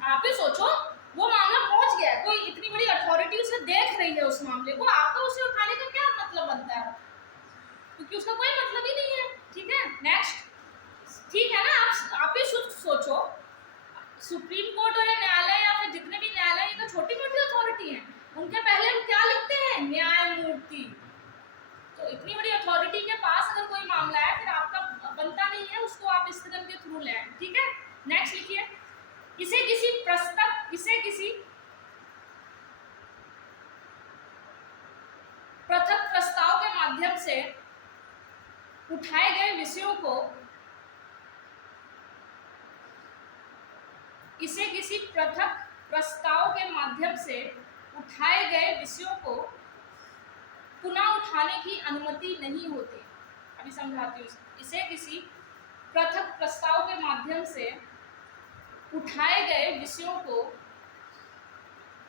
आप ही सोचो, वो मामला पहुंच गया, कोई इतनी बड़ी अथॉरिटी उसे देख रही है उस मामले को, आपको उसे उठाने का क्या मतलब बनता है, क्योंकि उसका कोई मतलब ही नहीं है, ठीक है। नेक्स्ट, ठीक है ना। आप ही सोचो, सुप्रीम कोर्ट और न्यायालय या फिर जितने भी न्यायालय, ये तो छोटी मोटी अथॉरिटी हैं, उनके पहले हम क्या लिखते हैं, न्यायमूर्ति। तो इतनी बड़ी अथॉरिटी के पास अगर कोई मामला है, फिर आपका बनता नहीं है उसको आप स्थगन के थ्रू ले आए, ठीक है। नेक्स्ट लिखिए। इसे किसी से उठाए गए विषयों को इसे किसी पृथक प्रस्ताव के माध्यम से उठाए गए विषयों को पुनः उठाने की अनुमति नहीं होती। अभी समझाती हूँ। इसे किसी पृथक प्रस्ताव के माध्यम से उठाए गए विषयों को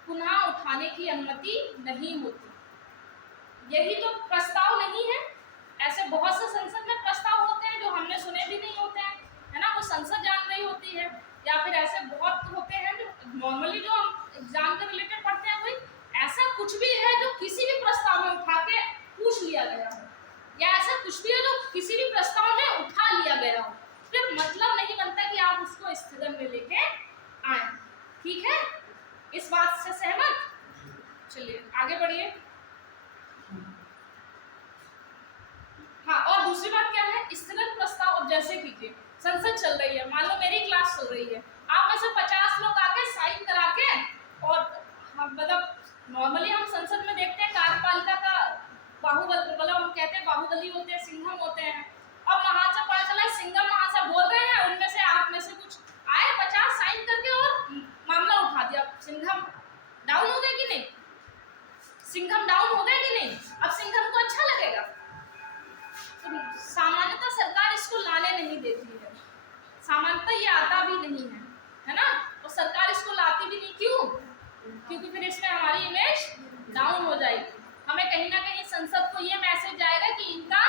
पुनः उठाने की अनुमति नहीं होती। यही तो प्रस्ताव नहीं है। ऐसे बहुत से संसद में प्रस्ताव होते हैं जो हमने सुने भी नहीं होते हैं, है ना, वो संसद जान रही होती है। या फिर ऐसे बहुत होते हैं जो नॉर्मली जो हम एग्जाम के रिलेटेड पढ़ते हैं, वही ऐसा कुछ भी है जो किसी भी प्रस्ताव में उठा के पूछ लिया गया हो, या ऐसा कुछ भी है जो किसी भी प्रस्ताव में उठा लिया गया हो, फिर मतलब नहीं बनता कि आप उसको स्थगन में लेके आए। ठीक है, इस बात से सहमत? चलिए आगे बढ़िए। हाँ, और दूसरी बात क्या है, स्थगन प्रस्ताव। अब जैसे कीजिए संसद चल रही है, मान लो मेरी क्लास चल रही है, आप में से 50 लोग आके साइन करा के, और मतलब नॉर्मली हम संसद में देखते हैं कार्यपालिका का बाहुबल, मतलब हम कहते हैं बाहुबली होते हैं, सिंघम होते हैं। अब वहां से पता चला सिंघम वहां से बोल रहे हैं, उनमें से आप में से कुछ आए 50 साइन करके और मामला उठा दिया। सिंघम डाउन हो गए कि नहीं? सिंघम डाउन हो गए कि नहीं? अब सिंघम को अच्छा लगेगा? तो सामान्यतः सरकार इसको लाने नहीं देती है, सामान्यतः ये आता भी नहीं है ना, और सरकार इसको लाती भी नहीं। क्यों? क्योंकि फिर इसमें हमारी इमेज डाउन हो जाएगी। हमें कहीं ना कहीं संसद को ये मैसेज जाएगा कि इनका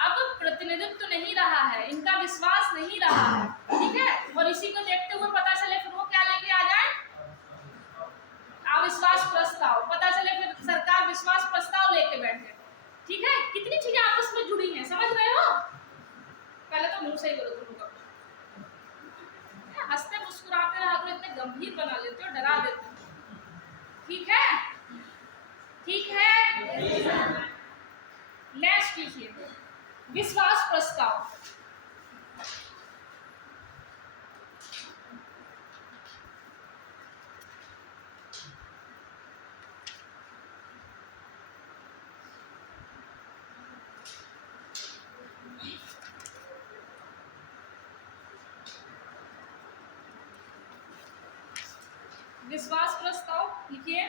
अब प्रतिनिधित्व नहीं रहा है, इनका विश्वास नहीं रहा है। ठीक है, और इसी को देखते हुए पता चले फिर वो क्या लेके आ जाए, अविश्वास प्रस्ताव। पता चले फिर सरकार विश्वास प्रस्ताव लेके बैठे। ठीक है, कितनी चीजें आपस में जुड़ी हैं, समझ रहे हो? पहले तो मुंह से ही बोलो तुम लोग, हंसते मुस्कुराते रहा करो, इतने गंभीर बना लेते हो, डरा देते हो। ठीक है, ठीक है। नेक्स्ट लिखिए, विश्वास प्रस्ताव। विश्वास प्रस्ताव लिखिए।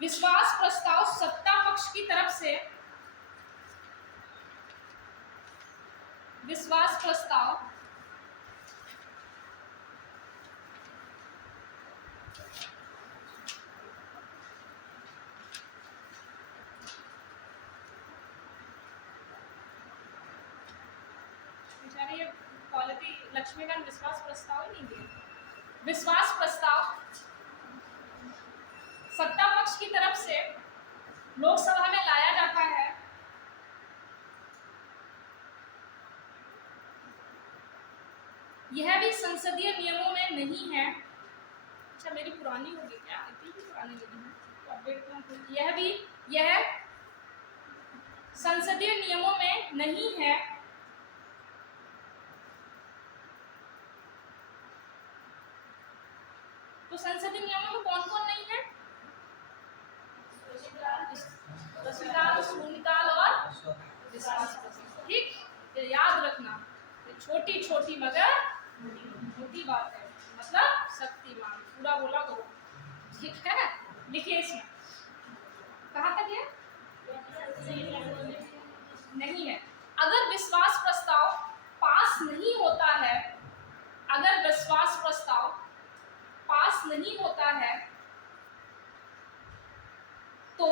विश्वास प्रस्ताव सत्ता पक्ष की तरफ से, विश्वास प्रस्ताव बेचारी क्वालिटी लक्ष्मीकांत विश्वास प्रस्ताव ही नहीं दिया। विश्वास प्रस्ताव सत्ता पक्ष की तरफ से लोकसभा में लाया जाता है। यह भी संसदीय नियमों में नहीं है। अच्छा, मेरी पुरानी होगी क्या? इतनी भी पुरानी नहीं है तो अपडेट करूं। यह संसदीय नियमों में नहीं है। तो संसदीय नियमों में कौन कौन नहीं है? शून्यकाल और विश्वास प्रस्ताव। ठीक, याद रखना, छोटी छोटी मगर मोटी बात है, मतलब शक्तिमान। पूरा बोला करो, ठीक है? लिखिए इसमें कहाँ तक है? नहीं है। अगर विश्वास प्रस्ताव पास नहीं होता है, अगर विश्वास प्रस्ताव पास नहीं होता है तो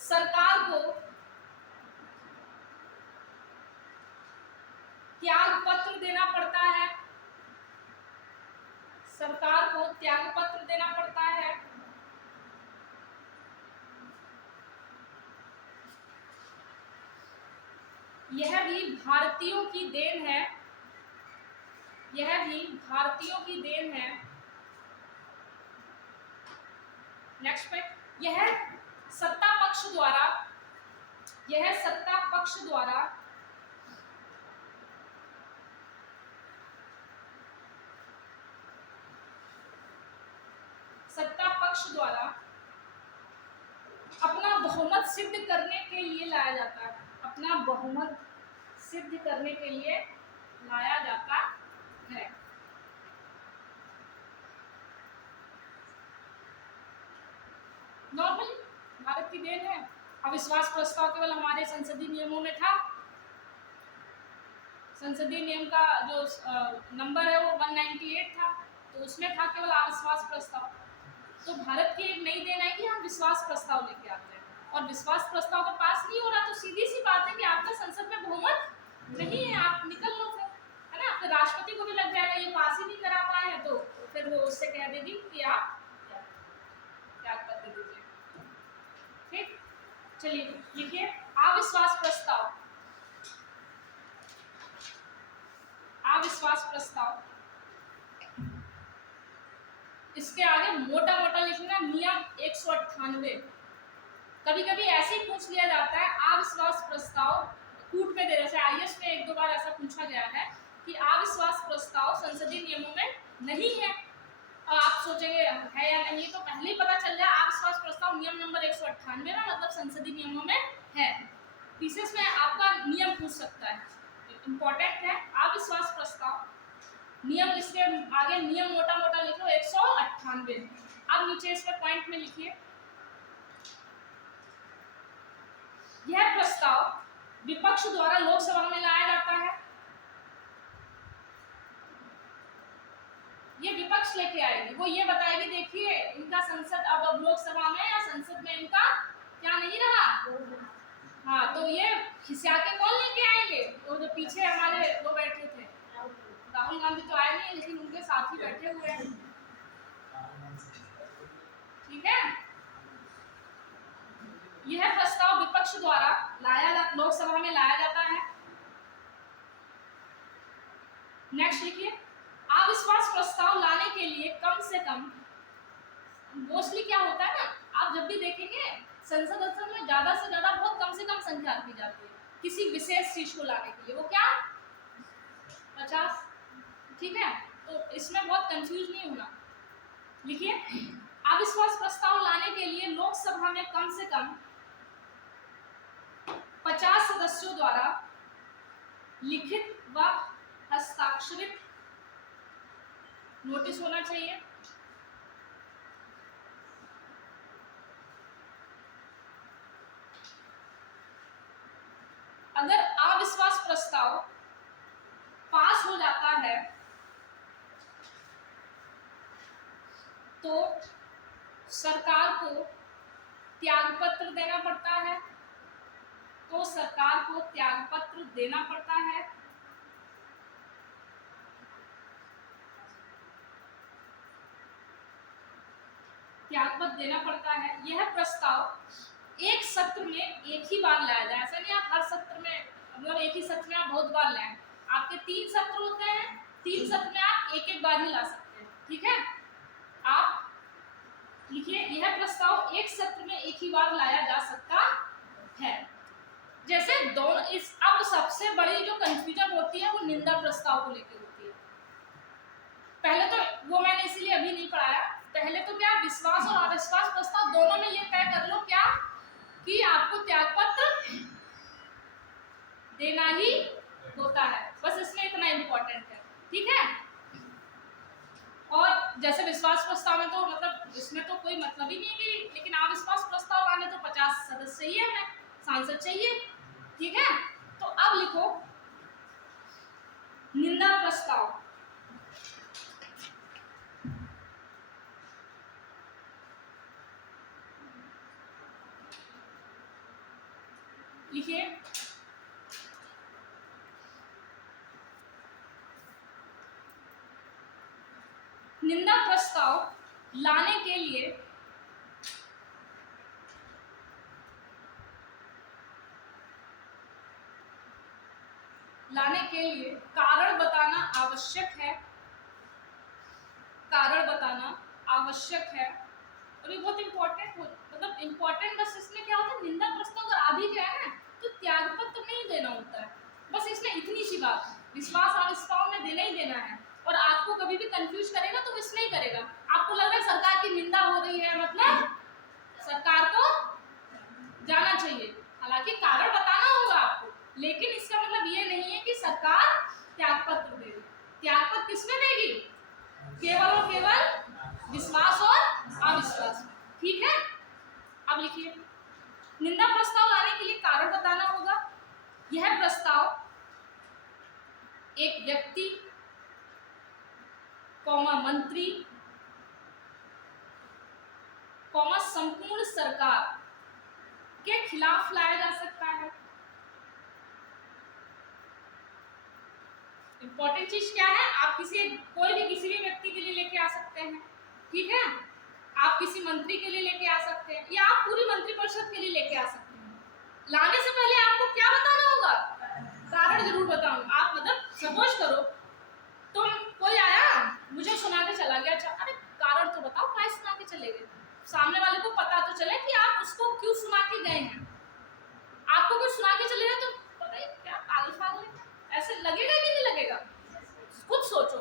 सरकार को त्याग पत्र देना पड़ता है। सरकार को त्याग पत्र देना पड़ता है। यह भी भारतीयों की देन है, यह भी भारतीयों की देन है। नेक्स्ट पे, यह सत्ता पक्ष द्वारा, यह सत्ता पक्ष द्वारा सिद्ध करने के लिए लाया जाता है, अपना बहुमत सिद्ध करने के लिए लाया जाता है। नॉर्मली भारत की देन है। अविश्वास प्रस्ताव केवल हमारे संसदीय नियमों में था। संसदीय नियम का जो नंबर है वो 198 था, तो उसमें था केवल अविश्वास प्रस्ताव। तो भारत की एक नई देन है कि हम विश्वास प्रस्ताव लेके आते हैं, और विश्वास प्रस्ताव अगर पास नहीं हो रहा तो सीधी सी बात है कि आपका संसद में बहुमत नहीं है, आप निकल लो फिर, है ना। फिर राष्ट्रपति को भी लग जाएगा ये पास ही नहीं करा पाए हैं, तो फिर वो उससे कह देगी कि आप त्याग पत्र दीजिए। ठीक, चलिए लिखिए अविश्वास प्रस्ताव। अविश्वास प्रस्ताव, इसके आगे मोटा मोटा लिखना नियम 198। कभी कभी ऐसे ही पूछ लिया जाता है अविश्वास प्रस्ताव कूट में दे, जैसे आईएएस में एक दो बार ऐसा पूछा गया है कि अविश्वास प्रस्ताव संसदीय नियमों में नहीं है। और आप सोचेंगे है या नहीं, तो पहले ही पता चल जाए अविश्वास प्रस्ताव नियम नंबर 198 में, मतलब संसदीय नियमों में है। पीसीएस में आपका नियम पूछ सकता है, इंपॉर्टेंट है अविश्वास प्रस्ताव। नियम इसके आगे नियम मोटा मोटा लिखो 198। अब नीचे इसमें पॉइंट में लिखिए, यह प्रस्ताव विपक्ष द्वारा लोकसभा में लाया जाता है। ये विपक्ष लेके आएगी, वो ये बताएगी देखिए इनका संसद अब लोकसभा में या संसद में इनका क्या नहीं रहा। हाँ, तो ये खिसिया के कौन लेके आएंगे, वो जो पीछे हमारे वो बैठे थे, राहुल गांधी तो आए नहीं, लेकिन उनके साथ ही बैठे हुए हैं। ठीक है, यह प्रस्ताव विपक्ष द्वारा लोकसभा में लाया जाता है। नेक्स्ट लिखिए, अविश्वास प्रस्ताव लाने के लिए कम से कम, मोस्टली क्या होता है ना, आप जब भी देखेंगे संसद में ज्यादा से ज्यादा बहुत कम से कम संख्या रखी जाती है किसी विशेष चीज को लाने के लिए, वो क्या 50। ठीक है, तो इसमें बहुत कंफ्यूज नहीं होना। लिखिए, अविश्वास प्रस्ताव लाने के लिए लोकसभा में कम से कम 50 सदस्यों द्वारा लिखित व हस्ताक्षरित नोटिस होना चाहिए। अगर अविश्वास प्रस्ताव पास हो जाता है तो सरकार को त्यागपत्र देना पड़ता है, त्यागपत्र देना पड़ता है। यह प्रस्ताव एक सत्र में एक ही बार लाया जाए, ऐसा नहीं आप हर सत्र में, मतलब एक ही सत्र में आप बहुत बार लाएं। आपके 3 सत्र होते हैं, 3 सत्र में आप एक एक बार ही ला सकते हैं। ठीक है, आप लिखिए, यह प्रस्ताव एक सत्र में एक ही बार लाया जा सकता है। जैसे दोनों इस, अब सबसे बड़ी जो कंफ्यूजन होती है वो निंदा प्रस्ताव को लेकर होती है। पहले तो वो मैंने इसीलिए अभी नहीं पढ़ाया, पहले तो क्या विश्वास और अविश्वास प्रस्ताव दोनों में ये तय कर लो क्या कि आपको त्यागपत्र देना ही होता है, बस इसमें इतना इम्पोर्टेंट है। ठीक है, और जैसे विश्वास प्रस्ताव में तो मतलब इसमें तो कोई मतलब ही नहीं है कि, लेकिन अविश्वास प्रस्ताव आने तो 50 सदस्य चाहिए, हमें सांसद चाहिए। ठीक है, तो अब लिखो निंदा प्रस्ताव। लिखिए, निंदा प्रस्ताव लाने के लिए कारण बताना आवश्यक है, और ये बहुत इंपॉर्टेंट हो, मतलब इंपॉर्टेंट बस इसमें क्या होता है, निंदा प्रस्ताव अगर आ भी गया है ना तो त्यागपत्र नहीं देना होता है, बस इसमें इतनी सी बात है, विश्वास अविश्वास में देना ही देना है। और आपको कभी भी कंफ्यूज करेगा तो इसमें ही करेगा, आपको लग रहा है सरकार की निंदा हो रही है, मतलब सरकार को जाना चाहिए। हालांकि कारण बताना होगा आपको, लेकिन इसका मतलब ये नहीं है कि सरकार त्यागपत्र देगी। त्यागपत्र किसमें देगी? केवल और केवल विश्वास और अविश्वास में। ठीक है, अब लिखिए, निंदा प्रस्ताव लाने के लिए कारण बताना होगा। यह प्रस्ताव एक व्यक्ति, मंत्री, संपूर्ण सरकार के खिलाफ लाया जा सकता है। इंपॉर्टेंट चीज क्या है? आप कोई भी किसी भी व्यक्ति के लिए लेके आ सकते हैं। ठीक है, आप किसी मंत्री के लिए लेके आ सकते हैं, या आप पूरी मंत्रिपरिषद के लिए लेके आ सकते हैं। लाने से पहले आपको क्या बताना होगा? कारण जरूर बताऊंगा। आप मतलब सपोज करो तुम कोई आया मुझे सुना के चला गया, अच्छा अरे कारण तो बताओ, क्या सुना के चले गए? सामने वाले को पता तो चले कि आप उसको क्यों सुना के गए हैं। आपको कुछ सुना के चले गए तो पता ही क्या पागल पागल है, ऐसे लगेगा कि नहीं लगेगा? खुद सोचो।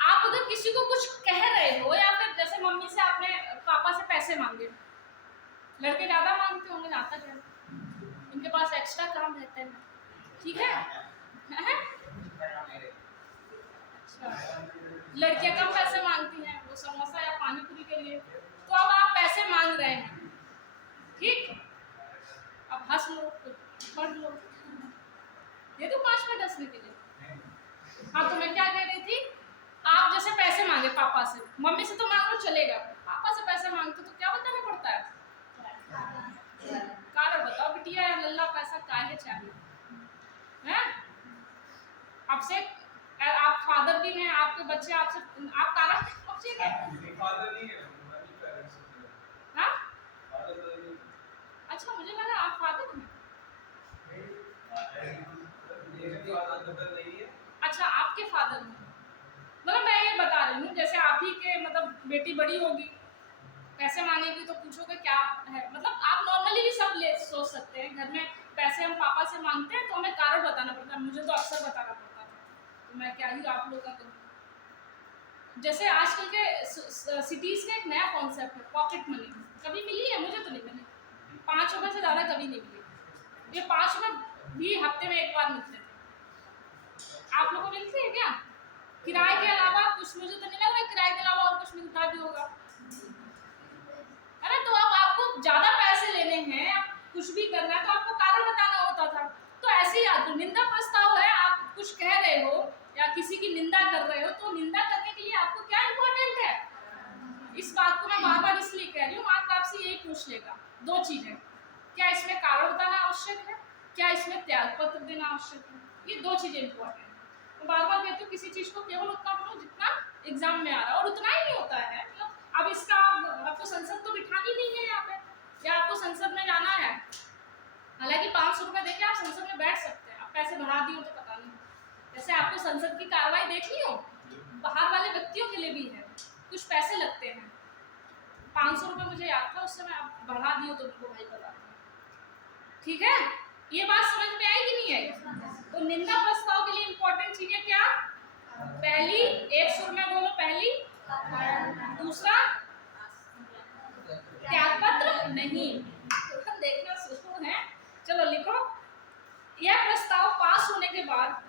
आप अगर किसी को कुछ कह रहे हो, या फिर जैसे मम्मी से आपने पापा से पैसे मांगे, लड़के ज्यादा मांगते होंगे, आता क्या, उनके पास एक्स्ट्रा काम रहते हैं। ठीक है, लड़कियां कम पैसे मांगती हैं, वो समोसा या पानी पूरी के लिए। तो अब आप पैसे मांग रहे हैं, ठीक, अब हंस लो, पढ़ लो, ये तो 5 मिनट हंसने के लिए। हाँ, तो मैं क्या कह रही थी, आप जैसे पैसे मांगे पापा से, मम्मी से तो मांग लो चलेगा, पापा से पैसे मांगते तो क्या बताना पड़ता है? कारण बताओ बिटिया, या लल्ला पैसा काहे चाहिए हैं? आपसे आप फादर भी हैं, आपके बच्चे आपसे, आप कारण पूछिए क्या? फादर नहीं है, हाँ, फादर नहीं। अच्छा, मुझे लगा आप फादर हैं। अच्छा, आपके फादर हैं। मतलब मैं ये बता रही हूँ, जैसे आप ही के मतलब बेटी बड़ी होगी, पैसे मांगेगी तो पूछोगे क्या है, मतलब आप नॉर्मली भी सब ले सोच सकते हैं। घर में पैसे हम पापा से मांगते हैं तो हमें कारण बताना पड़ता है, मुझे तो अक्सर बताना पड़ता था, तो मैं क्या ही आप लोगों का करूँ। जैसे आजकल के सिटीज का एक नया कॉन्सेप्ट है पॉकेट मनी, कभी मिली है? मुझे तो नहीं मिली, 5 रुपए से ज़्यादा कभी नहीं मिली। ये 5 रुपए भी हफ्ते में एक बार मिलते थे। आप लोगों को मिलते हैं क्या? किराए के अलावा कुछ, मुझे तो नहीं लग रहा किराए के अलावा और कुछ मिलता भी होगा, है ना? तो अब आपको ज्यादा पैसे लेने हैं, कुछ भी करना है तो आपको कारण बताना होता था। तो ऐसे ही आज निंदा प्रस्ताव है, आप कुछ कह रहे हो या किसी की निंदा कर रहे हो, तो निंदा करने के लिए आपको क्या इम्पोर्टेंट है? इस बात को मैं बार बार इसलिए कह रही हूँ, मात्र आपसे यही पूछ लेगा 2 चीजें, क्या इसमें कारण बताना आवश्यक है, क्या इसमें त्यागपत्र देना आवश्यक है। ये 2 चीजें इंपॉर्टेंट है। तो बार बार कहती हूँ किसी चीज को केवल उतना पढ़ो जितना एग्जाम में आ रहा है, और उतना ही नहीं होता है। मतलब अब इसका आपको संसद तो बिठानी नहीं है यहाँ पे, या आपको संसद में जाना है, हालांकि 500 रुपए देके आप संसद में बैठ सकते हैं, आप पैसे बढ़ा दिए हो तो पता नहीं। जैसे आपको संसद की कार्रवाई देखनी हो, बाहर वाले व्यक्तियों के लिए भी है, कुछ पैसे लगते हैं, 500 रुपए मुझे याद था उस समय, आप बढ़ा दिए तो उनको भाई बता दें। ठीक है, ये बात समझ में आई कि नहीं आई? तो निंदा प्रस्ताव के लिए इंपॉर्टेंट चीजें क्या? पहली, एक सुर में बोलो, पहली, दूसरा त्यागपत्र नहीं। तो देखना शुरू है, चलो लिखो। यह प्रस्ताव पास होने के बाद,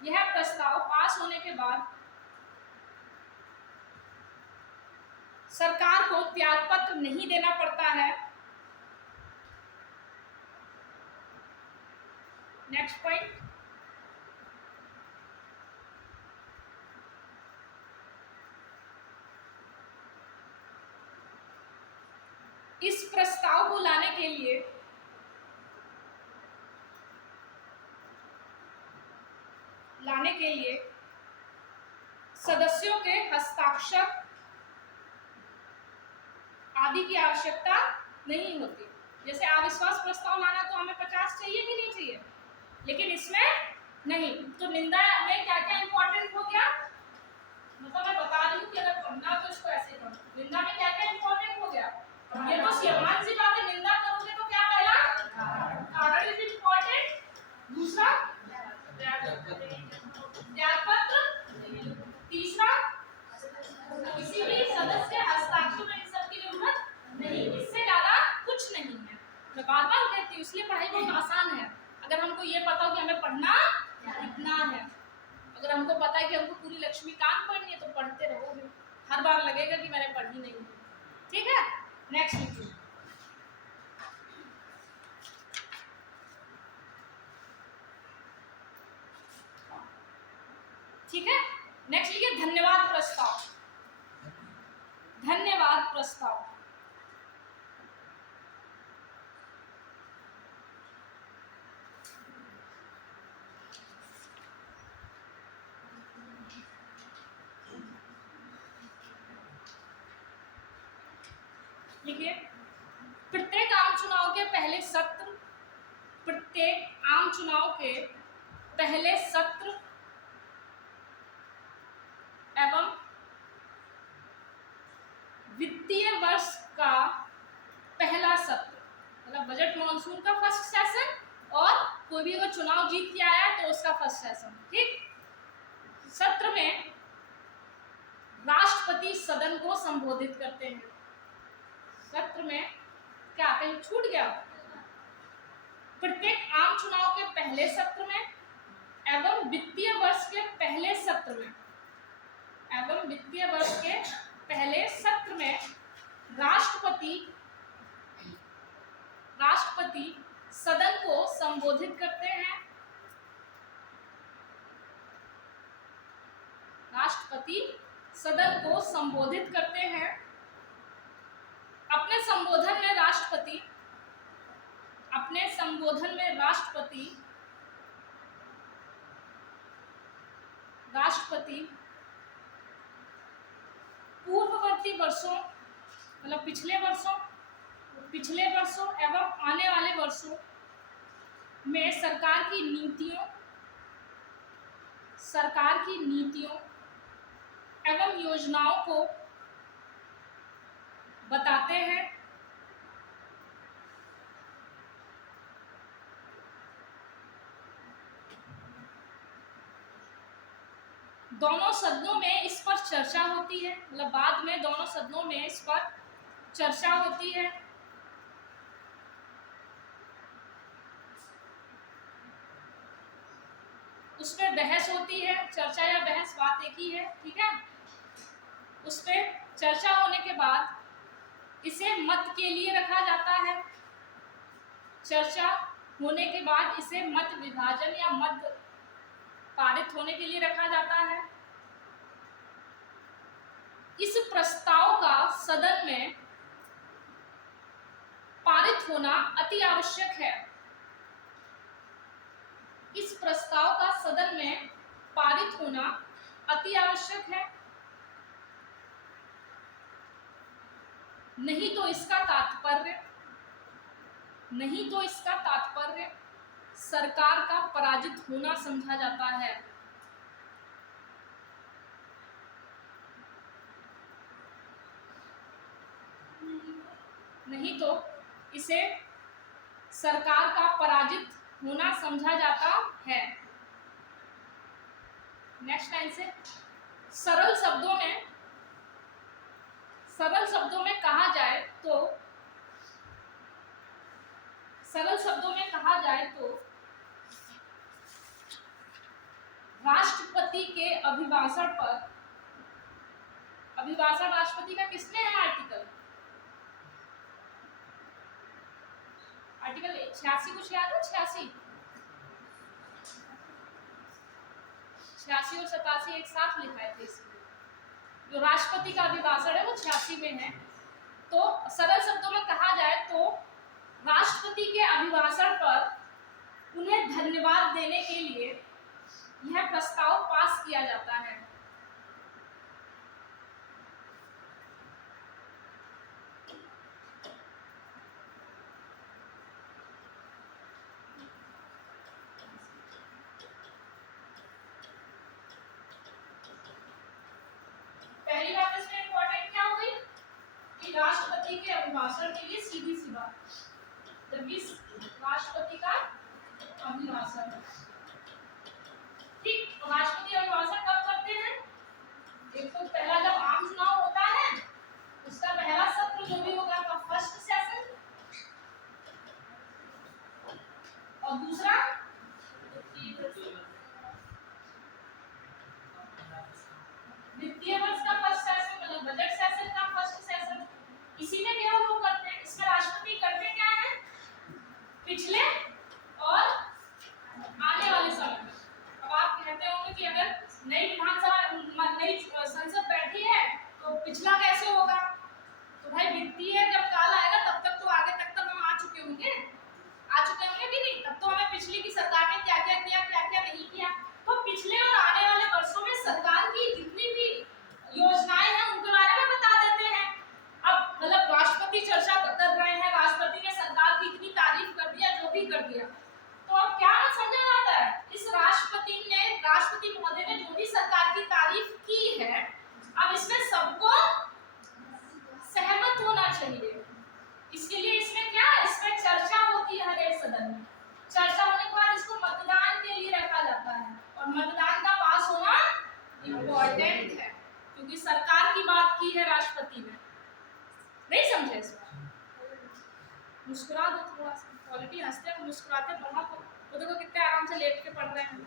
यह प्रस्ताव पास होने के बाद सरकार को त्यागपत्र नहीं देना पड़ता है। नेक्स्ट पॉइंट, इस प्रस्ताव को लाने के लिए सदस्यों के हस्ताक्षर आदि की आवश्यकता नहीं होती। जैसे अविश्वास प्रस्ताव लाना तो हमें 50 चाहिए कि नहीं चाहिए, लेकिन इसमें नहीं। तो निंदा में क्या क्या इंपॉर्टेंट हो गया, मतलब मैं बता रही हूँ कि अगर पढ़ना तो इसको ऐसे पढ़ो। निंदा में क्या क्या इंपॉर्टेंट हो गया, ये तो सामान्य सी बात है, निंदा करोगे तो क्या पहला कारण इज इंपॉर्टेंट, दूसरा त्यागपत्र, तीसरा किसी भी सदस्य हस्ताक्षर में इन सब की जरूरत नहीं, इससे ज्यादा कुछ नहीं है। आसान है अगर हमको ये पता हो कि हमें पढ़ना कितना है। अगर हमको पता है कि हमको पूरी लक्ष्मीकांत पढ़नी है तो पढ़ते रहोगे, हर बार लगेगा कि मैंने पढ़ी नहीं है। ठीक है, नेक्स्ट लिखिए। ठीक है, नेक्स्ट लिखिए धन्यवाद प्रस्ताव। धन्यवाद प्रस्ताव। लिखिए प्रत्येक आम चुनाव के पहले सत्र, प्रत्येक आम चुनाव के पहले सत्र एवं वित्तीय वर्ष का पहला सत्र, मतलब बजट मॉनसून का फर्स्ट सेशन और कोई भी अगर चुनाव जीत के आया है तो उसका फर्स्ट सेशन। ठीक, सत्र में राष्ट्रपति सदन को संबोधित करते हैं। सत्र में क्या कहीं छूट गया? प्रत्येक आम चुनाव के पहले सत्र में एवं वित्तीय वर्ष के पहले सत्र में, एवं वित्तीय वर्ष के पहले सत्र में राष्ट्रपति सदन को संबोधित करते हैं। राष्ट्रपति सदन को संबोधित करते हैं। अपने संबोधन में राष्ट्रपति पूर्ववर्ती वर्षों, मतलब पिछले वर्षों एवं आने वाले वर्षों में सरकार की नीतियों एवं योजनाओं को बताते हैं। दोनों सदनों में इस पर चर्चा होती है, मतलब बाद में दोनों सदनों में इस पर चर्चा होती है। उस पर बहस होती है। चर्चा या बहस बात एक ही है। ठीक है, उस पर चर्चा होने के बाद इसे मत के लिए रखा जाता है। चर्चा होने के बाद इसे मत विभाजन या मत पारित होने के लिए रखा जाता है। इस प्रस्ताव का सदन में पारित होना अति आवश्यक है। इस प्रस्ताव का सदन में पारित होना अति आवश्यक है, नहीं तो इसका तात्पर्य सरकार का पराजित होना समझा जाता है। नहीं तो इसे सरकार का पराजित होना समझा जाता है। नेक्स्ट लाइन से सरल शब्दों में कहा जाए तो राष्ट्रपति के अभिभाषण राष्ट्रपति का किसने है? आर्टिकल 86 कुछ याद है? 86 और 87 एक साथ लिखा है। जो राष्ट्रपति का अभिभाषण है वो 86 में है। तो सरल शब्दों में कहा जाए तो राष्ट्रपति के अभिभाषण पर उन्हें धन्यवाद देने के लिए यह प्रस्ताव पास किया जाता है। पहली बात इसमें इंपॉर्टेंट क्या हो गई कि राष्ट्रपति के अभिभाषण के लिए सीधी सी बात, जब इस राष्ट्रपति का अभिभाषण, ठीक, तो राष्ट्रपति अभिभाषण कब करते हैं? एक तो पहला जब आम चुनाव होता है उसका पहला सत्र जो भी होगा का फर्स्ट सेशन, और दूसरा वित्तीय वर्ष का फर्स्ट सेशन, मतलब बजट सेशन का फर्स्ट सेशन। इसी में क्या वो करते हैं, इसमें राष्ट्रपति करते क्या है, पिछले और आने वाले समय में। अब आप कहते होंगे कि अगर नई विधानसभा नई संसद बैठी है तो पिछला कैसे होगा, तो भाई वित्तीय जब काल आएगा तब तक तो आगे तक हम आ चुके होंगे कि नहीं, तब तो हमें पिछली की सरकार ने क्या क्या किया क्या क्या नहीं किया। तो पिछले और आने वाले वर्षों में सरकार की जितनी भी योजनाएं हैं उनके बारे में बता देते हैं। अब मतलब राष्ट्रपति चर्चा कर रहे हैं, राष्ट्रपति ने सरकार की इतनी तारीफ कर दिया, जो भी कर दिया, तो अब क्या समझा जाता है, इस राष्ट्रपति महोदय ने जो भी सरकार की तारीफ की है, अब इसमें सबको सहमत होना चाहिए। इसके लिए इसमें क्या है, इसमें चर्चा होती है हर एक सदन में। चर्चा होने के बाद इसको मतदान के लिए रखा जाता है, और मतदान का पास होना इम्पोर्टेंट है, क्योंकि सरकार की बात की है राष्ट्रपति ने। नहीं समझे इस बात, मुस्कुरा दो थोड़ा सा, क्वालिटी हंसते हैं मुस्कुराते पढ़ा को, वो देखो कितने आराम से लेट के पढ़ रहे हैं,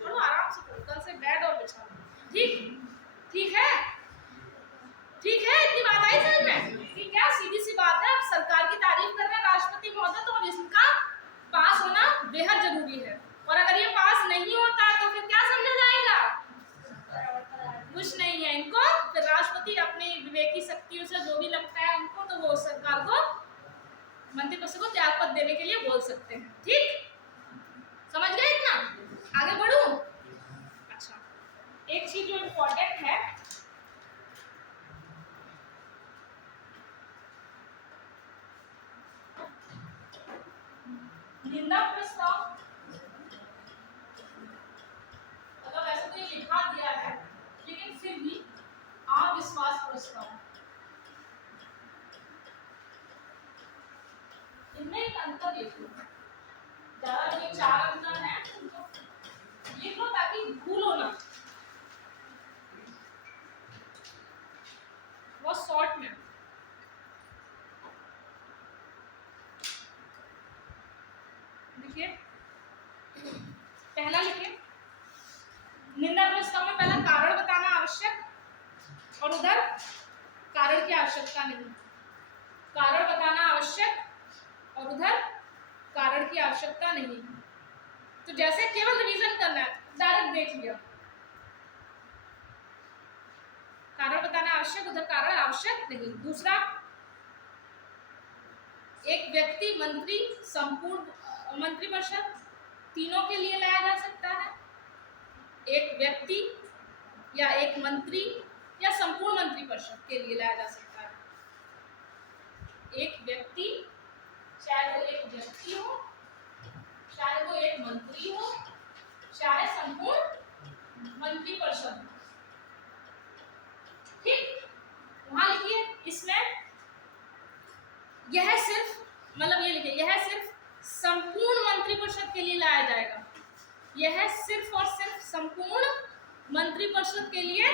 थोड़ा आराम से पढ़ो, कल से बेड और बिछा दो। ठीक है, इतनी बात आई समझ में कि क्या सीधी सी बात है, अब सरकार की तारीफ कर रहे हैं राष्ट्रपति महोदय, तो अब इसका पास होना बेहद जरूरी है। और अगर ये पास नहीं होता तो फिर क्या समझा जाएगा, कुछ नहीं है इनको, फिर राष्ट्रपति अपनी विवेकी शक्तियों से जो भी लगता है उनको, तो वो सरकार को मंत्रिपरिषद को त्याग पत्र देने के लिए बोल सकते हैं। ठीक, समझ गए इतना, आगे बढ़ूं। अच्छा, एक चीज जो इम्पोर्टेंट है, निंदा प्रस्ताव, मतलब ऐसे तो ये लिखा दिया है, लेकिन फिर भी अविश्वास प्रस्ताव, इनमें एक अंतर लिख लो, ज्यादा ये 4 अंतर है, उनको लिख लो ताकि भूलो ना, बहुत शॉर्ट में। लिखिए, पहला लिखिए, निंदा प्रस्ताव में पहला कारण बताना आवश्यक, और उधर कारण की आवश्यकता नहीं, कारण बताना आवश्यक और उधर कारण की आवश्यकता नहीं। तो जैसे केवल रिवीजन करना है, डायरेक्ट देख लिया, कारण बताना आवश्यक, उधर कारण आवश्यक नहीं। दूसरा, एक व्यक्ति, मंत्री, संपूर्ण मंत्रिपरिषद, तीनों के लिए लाया जा सकता है। एक व्यक्ति या एक मंत्री या संपूर्ण मंत्रिपरिषद के लिए लाया जा सकता है। एक व्यक्ति, चाहे वो एक व्यक्ति हो, चाहे वो एक मंत्री हो, चाहे संपूर्ण मंत्रिपरिषद। ठीक, वहां लिखिए, इसमें यह सिर्फ, मतलब ये लिखिए, यह सिर्फ संपूर्ण मंत्रिपरिषद के लिए लाया जाएगा, यह सिर्फ और सिर्फ संपूर्ण मंत्रिपरिषद के लिए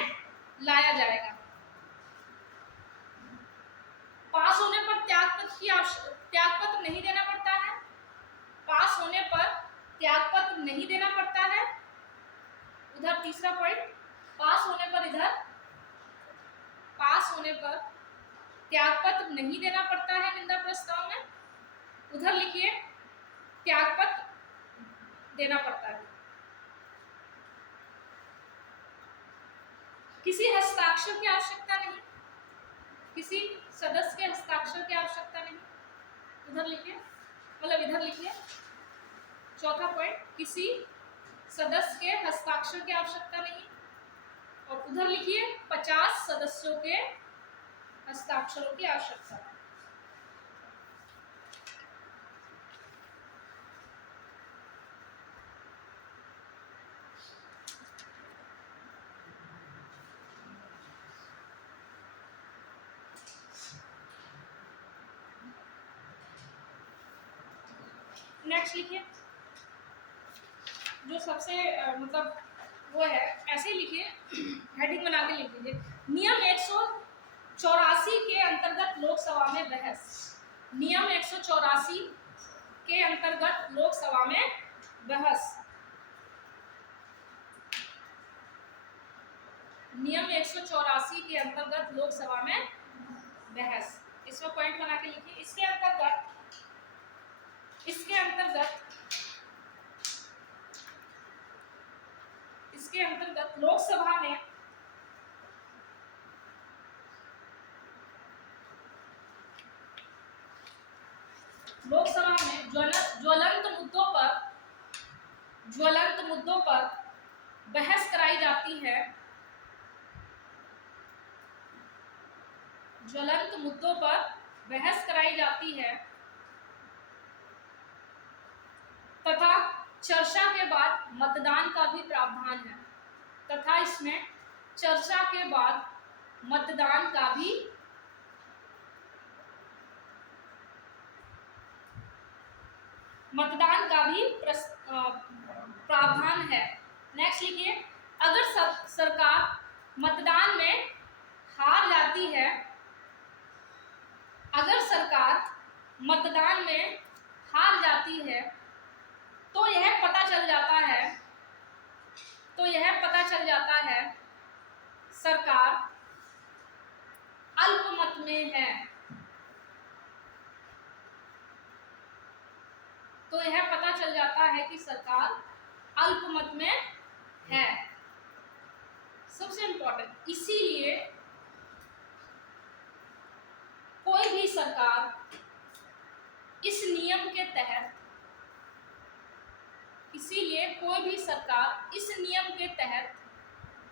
लाया जाएगा। पास होने पर त्यागपत्र नहीं देना पड़ता है, पास होने पर त्यागपत्र नहीं देना पड़ता है। उधर तीसरा पॉइंट, पास होने पर त्यागपत्र नहीं देना पड़ता है निंदा प्रस्ताव में, उधर लिखिए त्यागपत्र देना पड़ता है। किसी हस्ताक्षर की आवश्यकता नहीं, किसी सदस्य के हस्ताक्षर की आवश्यकता नहीं, उधर लिखिए, मतलब इधर लिखिए। चौथा पॉइंट, किसी सदस्य के हस्ताक्षर की आवश्यकता नहीं, और उधर लिखिए 50 सदस्यों के हस्ताक्षरों की आवश्यकता है। नेक्स्ट लिखिए, जो सबसे मतलब वो है, ऐसे ही लिखिए, हेडिंग बना के लिख लीजिए। नियम 184 के अंतर्गत लोकसभा में बहस। नियम 184 के अंतर्गत लोकसभा में बहस। नियम 184 के अंतर्गत लोकसभा में बहस, इसमें पॉइंट बना के लिखिए। इसके अंतर्गत लोकसभा में ज्वलंत मुद्दों पर बहस कराई जाती है। ज्वलंत मुद्दों पर बहस कराई जाती है तथा चर्चा के बाद मतदान का भी प्रावधान है। तथा इसमें चर्चा के बाद मतदान का भी प्रावधान है। नेक्स्ट लिखिए, अगर सरकार मतदान में हार जाती है, तो यह पता चल जाता है सरकार अल्पमत में है। कि सरकार अल्पमत में है। सबसे इंपॉर्टेंट, इसीलिए कोई भी सरकार इस नियम के तहत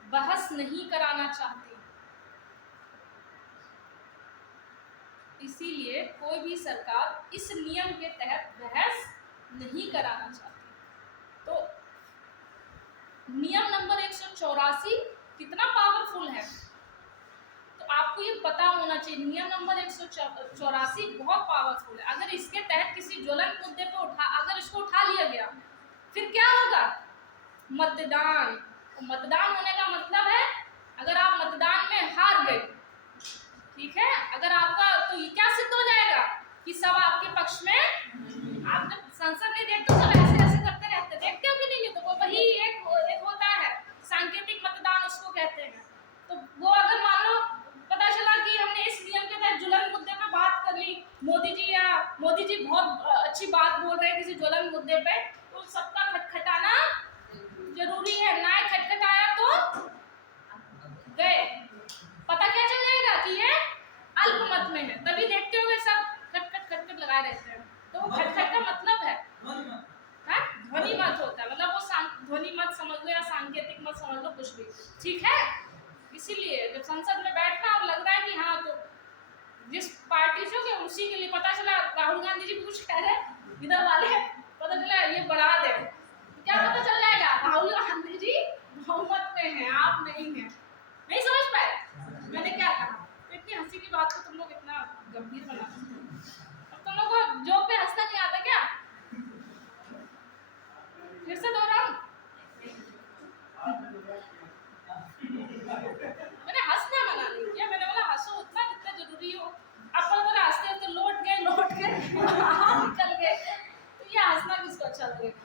बहस नहीं कराना चाहती। तो नियम नंबर 184 कितना पावरफुल है, तो आपको ये पता होना चाहिए। नियम नंबर 184 बहुत पावरफुल है। अगर इसके तहत किसी ज्वलंत मुद्दे पे अगर इसको उठा लिया गया, फिर क्या होगा? मतदान होने का मतलब है अगर आप मतदान में हार गए, ठीक है, अगर आपका, तो ये क्या सिद्ध हो जाएगा कि सब आपके पक्ष में। आप जब संसद नहीं देखते तो ऐसे करते रहते, देखते हो कि नहीं? तो वो वही एक होता है सांकेतिक मतदान उसको कहते हैं। तो वो अगर मान लो पता चला कि हमने इस नियम के तहत ज्वलंत मुद्दे पे बात कर ली, मोदी जी बहुत अच्छी बात बोल रहे हैं किसी ज्वलंत मुद्दे पे, तो सबका खटखटाना जरूरी है। ना खटखटाया तो गए, पता क्या चल जाएगा कि ये अल्पमत में है। तभी देखते हुए सब खटखट लगाए रहते हैं। तो वो खटखट का मतलब है ध्वनि मत होता है, मतलब वो ध्वनि मत समझ लो या सांकेतिक मत समझ लो, कुछ भी, ठीक है। इसीलिए जब संसद में बैठना और लग रहा है कि हाँ, तो जिस पार्टी से हो उसी के लिए, पता चला राहुल गांधी जी कुछ कह रहे इधर वाले, पता चला ये बढ़ा दे, तो क्या पता चल जाएगा? राहुल गांधी जी बहुमत में हैं, आप नहीं हैं। नहीं समझ पाए मैंने क्या कहा? तो इतनी हंसी की बात को तुम लोग इतना गंभीर बना सकते हो। अब तुम लोग को जोक पे हंसना नहीं आता क्या? फिर से दोहराऊं? मैंने हंसना मना नहीं किया, मैंने बोला हंसो उतना जितना जरूरी हो। अब पता चला हंसते हंसते लौट गए निकल गए, तो ये हंसना किसको अच्छा लगेगा?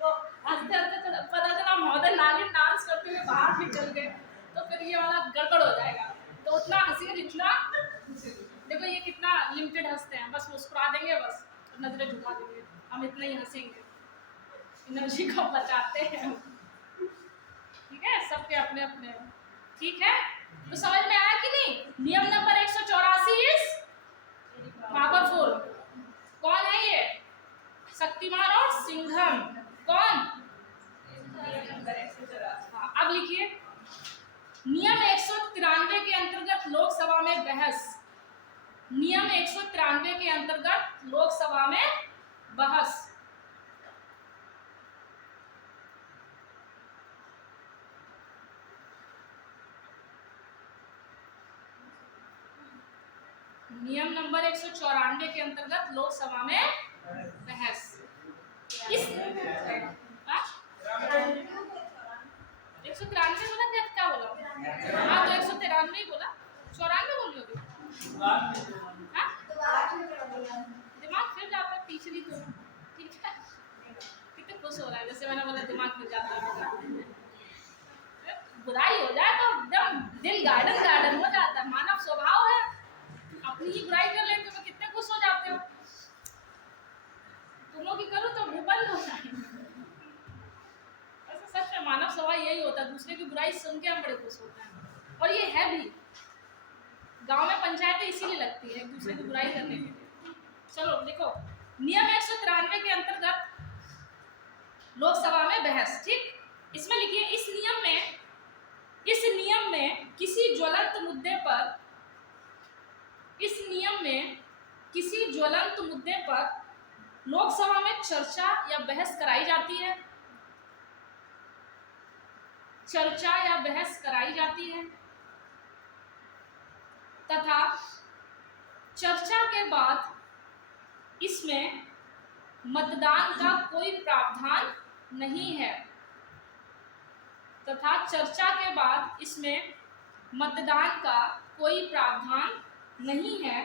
तो हंसते हंसते पता चला महोदय नागिन डांस करते हुए बाहर निकल गए, तो फिर ये वाला गड़बड़ हो जाएगा। तो उतना हंसिए जितना, देखो ये कितना लिमिटेड हंसते हैं, बस मुस्कुरा देंगे, बस नजरें झुका देंगे, हम इतना ही हंसेंगे, एनर्जी को बचाते हैं, ठीक है। सबके अपने अपने, ठीक है। तो समझ में आया कि नहीं? नियम नंबर 184 इज पावरफुल। कौन है ये? शक्तिमान और सिंघम। कौन? अब लिखिए, नियम 193 के अंतर्गत लोकसभा में बहस। नियम 193 के अंतर्गत लोकसभा में बहस। नियम नंबर 194 के अंतर्गत लोकसभा में बहस। इस 193 बोला क्या बोला? हाँ, तो 193 ही बोला, 94 बोली होगी। दिमाग फिर जाता है तीसरी तो, ठीक है। कितने खुश हो रहा है, जैसे मैंने बोला दिमाग फिर जाता है। बुराई हो जाए तो एकदम दिल गार्डन गार्डन हो जाता है, मानव स्वभाव है। अपनी ही बुराई कर लेते हो तो कितने खुश हो जाते हो, तुमों की करो तो मुंह बंद हो जाए। ऐसा सच में मानव स्वभाव यही होता है, दूसरे की बुराई सुन के हम बड़े खुश होते हैं। और ये है भी, गांव में पंचायतें इसीलिए लगती है, एक दूसरे की बुराई करने के लिए। चलो देखो, नियम 193 के अंतर्गत लोकसभा में बहस, ठीक। इसमें लिखिए, इस नियम में किसी ज्वलंत मुद्दे पर लोकसभा में चर्चा या बहस कराई जाती है तथा चर्चा के बाद इसमें मतदान का कोई प्रावधान नहीं है, तथा चर्चा के बाद इसमें मतदान का कोई प्रावधान नहीं है।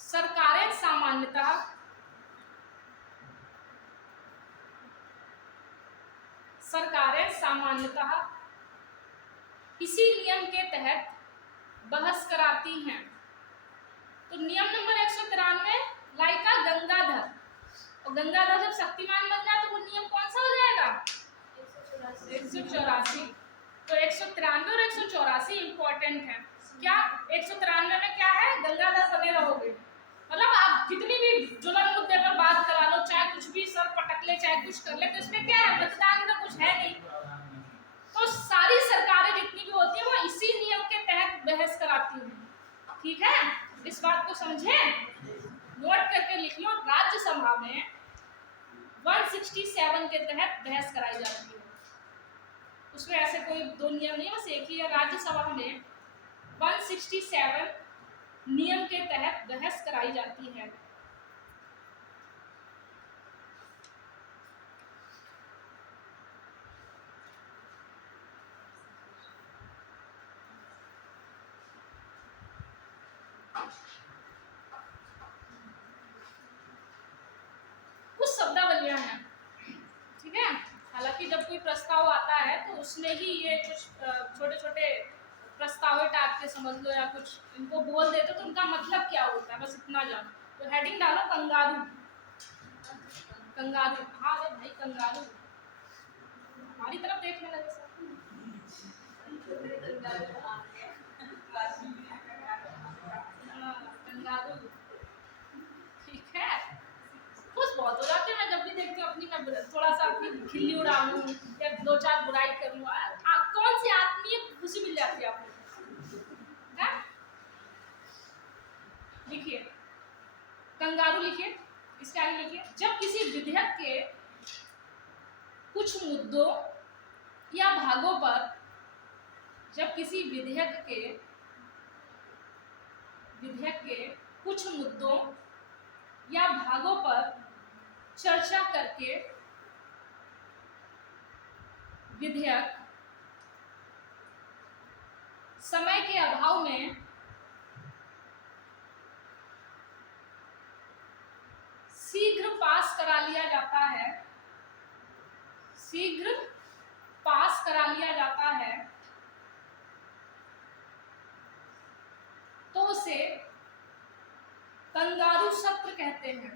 सरकारें सामान्यतः इसी नियम के तहत बहस कराती हैं। तो नियम नंबर 193 लाइका गंगाधर, और गंगाधर जब शक्तिमान बन जाए तो वो नियम कौन सा हो जाएगा? 184। तो 193 और 184 इंपॉर्टेंट है। क्या 193 में क्या है? गंगाधर बने रहोगे, मतलब आप जितनी भी जुलम मुद्दे पर बात करा लो, चाहे कुछ भी सर पटक ले, चाहे कुछ कर ले, तो इसमें क्या है? मतदान का कुछ है नहीं। तो सारी सरकारें जितनी भी होती है वो इसी नियम के तहत बहस कराती हैं, ठीक है। इस बात को समझे, नोट करके लिख लो। राज्यसभा में 167 के तहत बहस कराई जाती है, उसमें ऐसे कोई दो नियम नहीं, बस एक ही है। राज्यसभा में 167 नियम के तहत बहस कराई जाती है। कुछ शब्दावलियां हैं, ठीक है। हालांकि जब कोई प्रस्ताव आता है तो उसमें ही ये कुछ छोटे छोटे प्रस्ताव टाइप के समझ लो, या कुछ इनको बोल देते तो उनका मतलब क्या होता है, बस इतना जानो। तो हेडिंग डालो कंगारू। हाँ अरे भाई कंगारू, हमारी तरफ देखने लगे सब। कंगारू, ठीक है। खुश बहुत हो जाते हैं मैं जब भी देखती हूँ अपनी, मैं थोड़ा सा अपनी खिल्ली उड़ा लूँ या दो चार बुराई कर लूँ, कौन सी आत्मीय खुशी मिल जाती है आपको। लिखिए कंगारू, लिखिए इसके आगे लिखिए, जब किसी विधेयक के कुछ मुद्दों या भागों पर, जब किसी विधेयक के कुछ मुद्दों या भागों पर चर्चा करके विधेयक समय के अभाव में शीघ्र पास करा लिया जाता है, तो उसे कंगारू सत्र कहते हैं।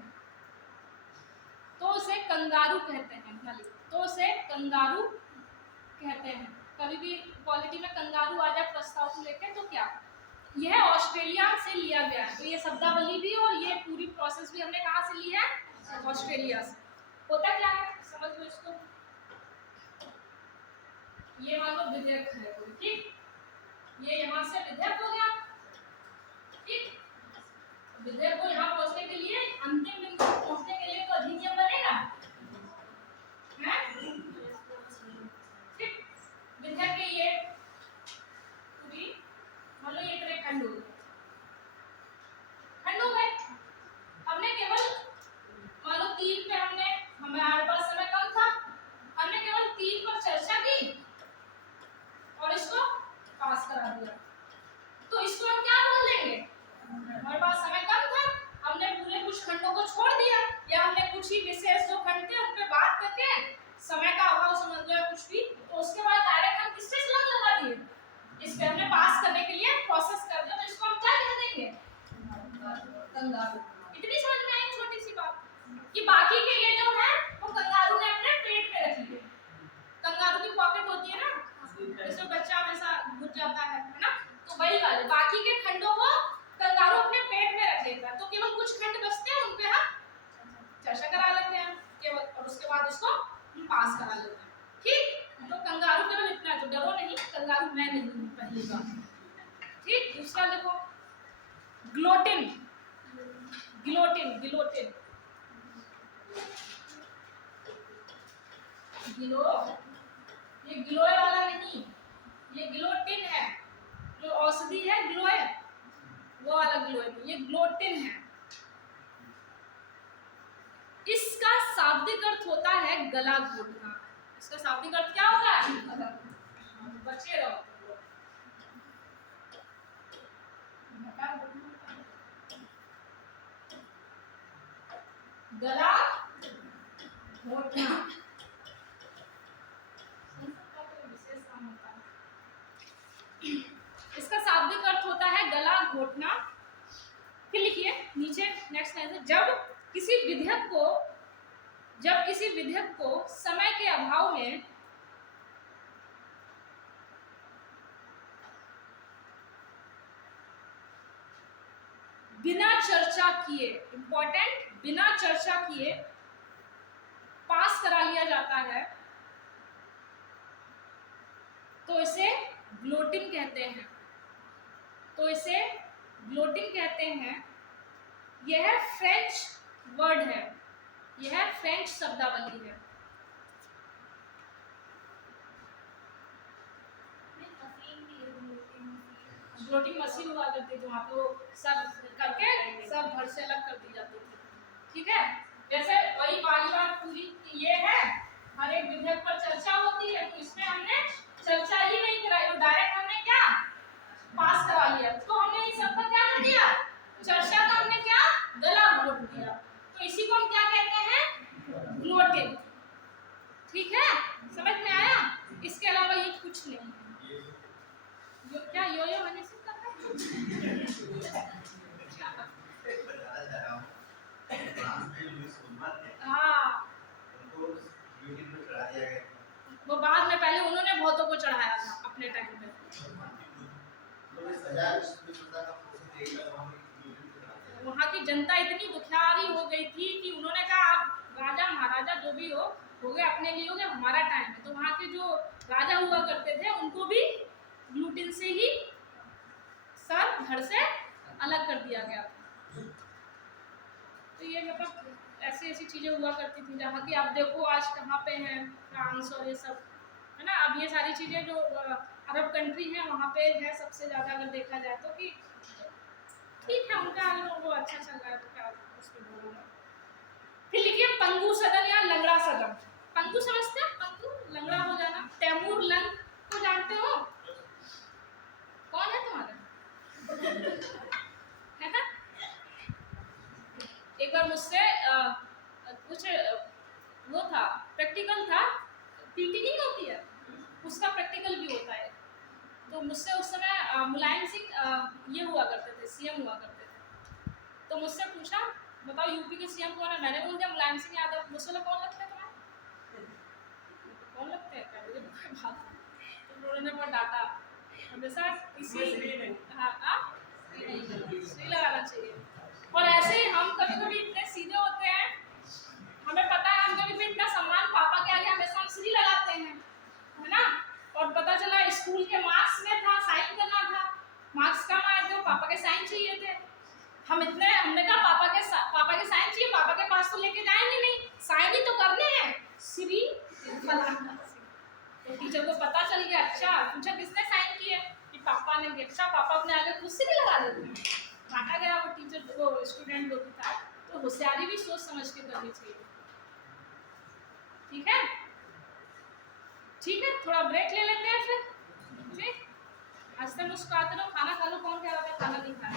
कभी भी पॉलिटी में कंगारू आ जाए प्रस्ताव को लेकर तो क्या, यह ऑस्ट्रेलिया से लिया गया है। तो ये शब्दावली भी और ये पूरी प्रोसेस भी हमने कहाँ से ली है? ऑस्ट्रेलिया से। होता क्या है समझ लो इसको, ये मान लो विधेयक है कोई, ठीक, ये यहाँ से विधेयक हो गया, ठीक। विधेयक को यहाँ पहुँचने के लिए, अंतिम बिंदु तक पहुँचने के लिए तो अधिनियम बनेगा, ठीक। विधेयक के ये पूरी मान लो ये तरह खंड हो गए। हमने केवल मान लो 3 पे हमारे पास समय कम था, हमने केवल 3 पर चर्चा की और इसको पास करा दिया, लगा देते। इतनी समझ में आई छोटी सी बात कि बाकी के ये जो है वो कंगारू ने अपने पेट में रख लिए। कंगारू की पॉकेट होती है ना, इसमें बच्चा हमेशा घुस जाता है ना, तो वही वाले बाकी के खंडों को कंगारू अपने पेट में रख लेता है, तो केवल कुछ खंड बचते हैं, उनपे हम चर्चा करा लेते हैं केवल, और उसके बाद उसको पास करा लेते हैं। ठीक, तो कंगारू केवल इतना, तो डरो नहीं, कंगारू मैं नहीं हूँ, पहली बात। ठीक, दूसरा देखो ग्लोटिन, गिलोटिन, गिलोटिन, गिलो, ये गिलोय वाला नहीं, ये गिलोटिन है, जो औषधि है गिलोय, वो वाला गिलोय नहीं, ये ग्लोटिन है। इसका शाब्दिक अर्थ होता है गला घोटना। इसका शाब्दिक अर्थ क्या होता है? गला घोटना। बचे रहो। गला घोटना इसका शाब्दिक अर्थ होता है गला घोटना। फिर लिखिए नीचे नेक्स्ट लाइन है, जब किसी विधेयक को समय के अभाव में बिना चर्चा किए, इंपॉर्टेंट, बिना चर्चा किए पास करा लिया जाता है, तो इसे ग्लोटिन कहते हैं। तो इसे ग्लोटिन कहते हैं। यह फ्रेंच वर्ड है, यह फ्रेंच शब्दावली है। ग्लोटिंग मशीन हुआ करती थी, वहाँ पे वो सब करके सब घर से अलग कर दी जाती थी। ठीक है, जैसे वही बात पूरी ये है, हर एक विधेयक पर चर्चा होती है, तो इसमें हमने चर्चा ही नहीं कराई, तो डायरेक्ट हमने क्या पास करा लिया, तो हमने इस सब का क्या कर दिया, चर्चा का हमने क्या गला घोट दिया, तो इसी को हम क्या कहते हैं, ग्लोटिन। ठीक है, समझ में आया? इसके अलावा ये कुछ नहीं। क्या यो यो मैंने सिर्फ हाँ, वो बाद में, पहले उन्होंने बहुतों को चढ़ाया था अपने टाइम पे। वहाँ की जनता इतनी दुखियारी हो गई थी कि उन्होंने कहा आप राजा महाराजा जो भी हो गए, अपने लिए हो गया, हमारा टाइम है। तो वहाँ के जो राजा हुआ करते थे उनको भी ग्लूटिन से ही सर घर से अलग कर दिया गया था। तो ये मतलब ऐसी चीजें हुआ करती थी, जहाँ की आप देखो आज कहाँ पे हैं, फ्रांस और ये सब है ना। अब ये सारी चीजें जो अरब कंट्री है वहाँ पे है सबसे ज्यादा, अगर देखा जाए तो, कि ठीक है उनका अगर वो अच्छा चल रहा है तो क्या उसमें बोलूँगा। फिर लिखिए पंगु सदन या लंगड़ा सदन। पंगु समझते हैं? पंगु लंगड़ा हो जाना। तैमूर लंग को जानते हो? कौन है तुम्हारा? है ना? एक बार मुझसे कुछ वो था, प्रैक्टिकल था, पीटी नहीं होती है उसका प्रैक्टिकल भी होता है। तो मुझसे उस समय मुलायम सिंह ये हुआ करते थे, सीएम हुआ करते थे। तो मुझसे पूछा बताओ यूपी के सीएम कौन है? मैंने बोल दिया मुलायम सिंह यादव। मुझसे कौन लगता है तुम्हें? कौन लगते हैं? तो उन्होंने बहुत डांटा, हमेशा इसी हाँ श्री लगाना चाहिए। और ऐसे ही हम कभी कभी इतने सीधे होते हैं, हमें पता है हम कभी भी इतना सम्मान पापा के आगे हमेशा हम श्री लगाते हैं, है ना। और पता चला स्कूल के मार्क्स में था, साइन करना था, मार्क्स कम आए थे, पापा के साइन चाहिए थे। हमने कहा पापा के साइन चाहिए, पापा के पास तो लेके जाएंगे नहीं, साइन ही तो करने हैं, श्री फलाना। तो टीचर को पता चल गया, अच्छा पूछा किसने साइन किए, कि पापा ने। अच्छा पापा अपने आगे खुद से नहीं लगा देते हैं। काटा गया वो टीचर, वो स्टूडेंट लोग था। तो होशियारी भी सोच समझ के करनी चाहिए। ठीक है, ठीक है, थोड़ा ब्रेक ले लेते हैं फिर। ठीक, आज तक मुस्कुराते रहो, खाना खा लो। कौन कह रहा था खाना नहीं खाया?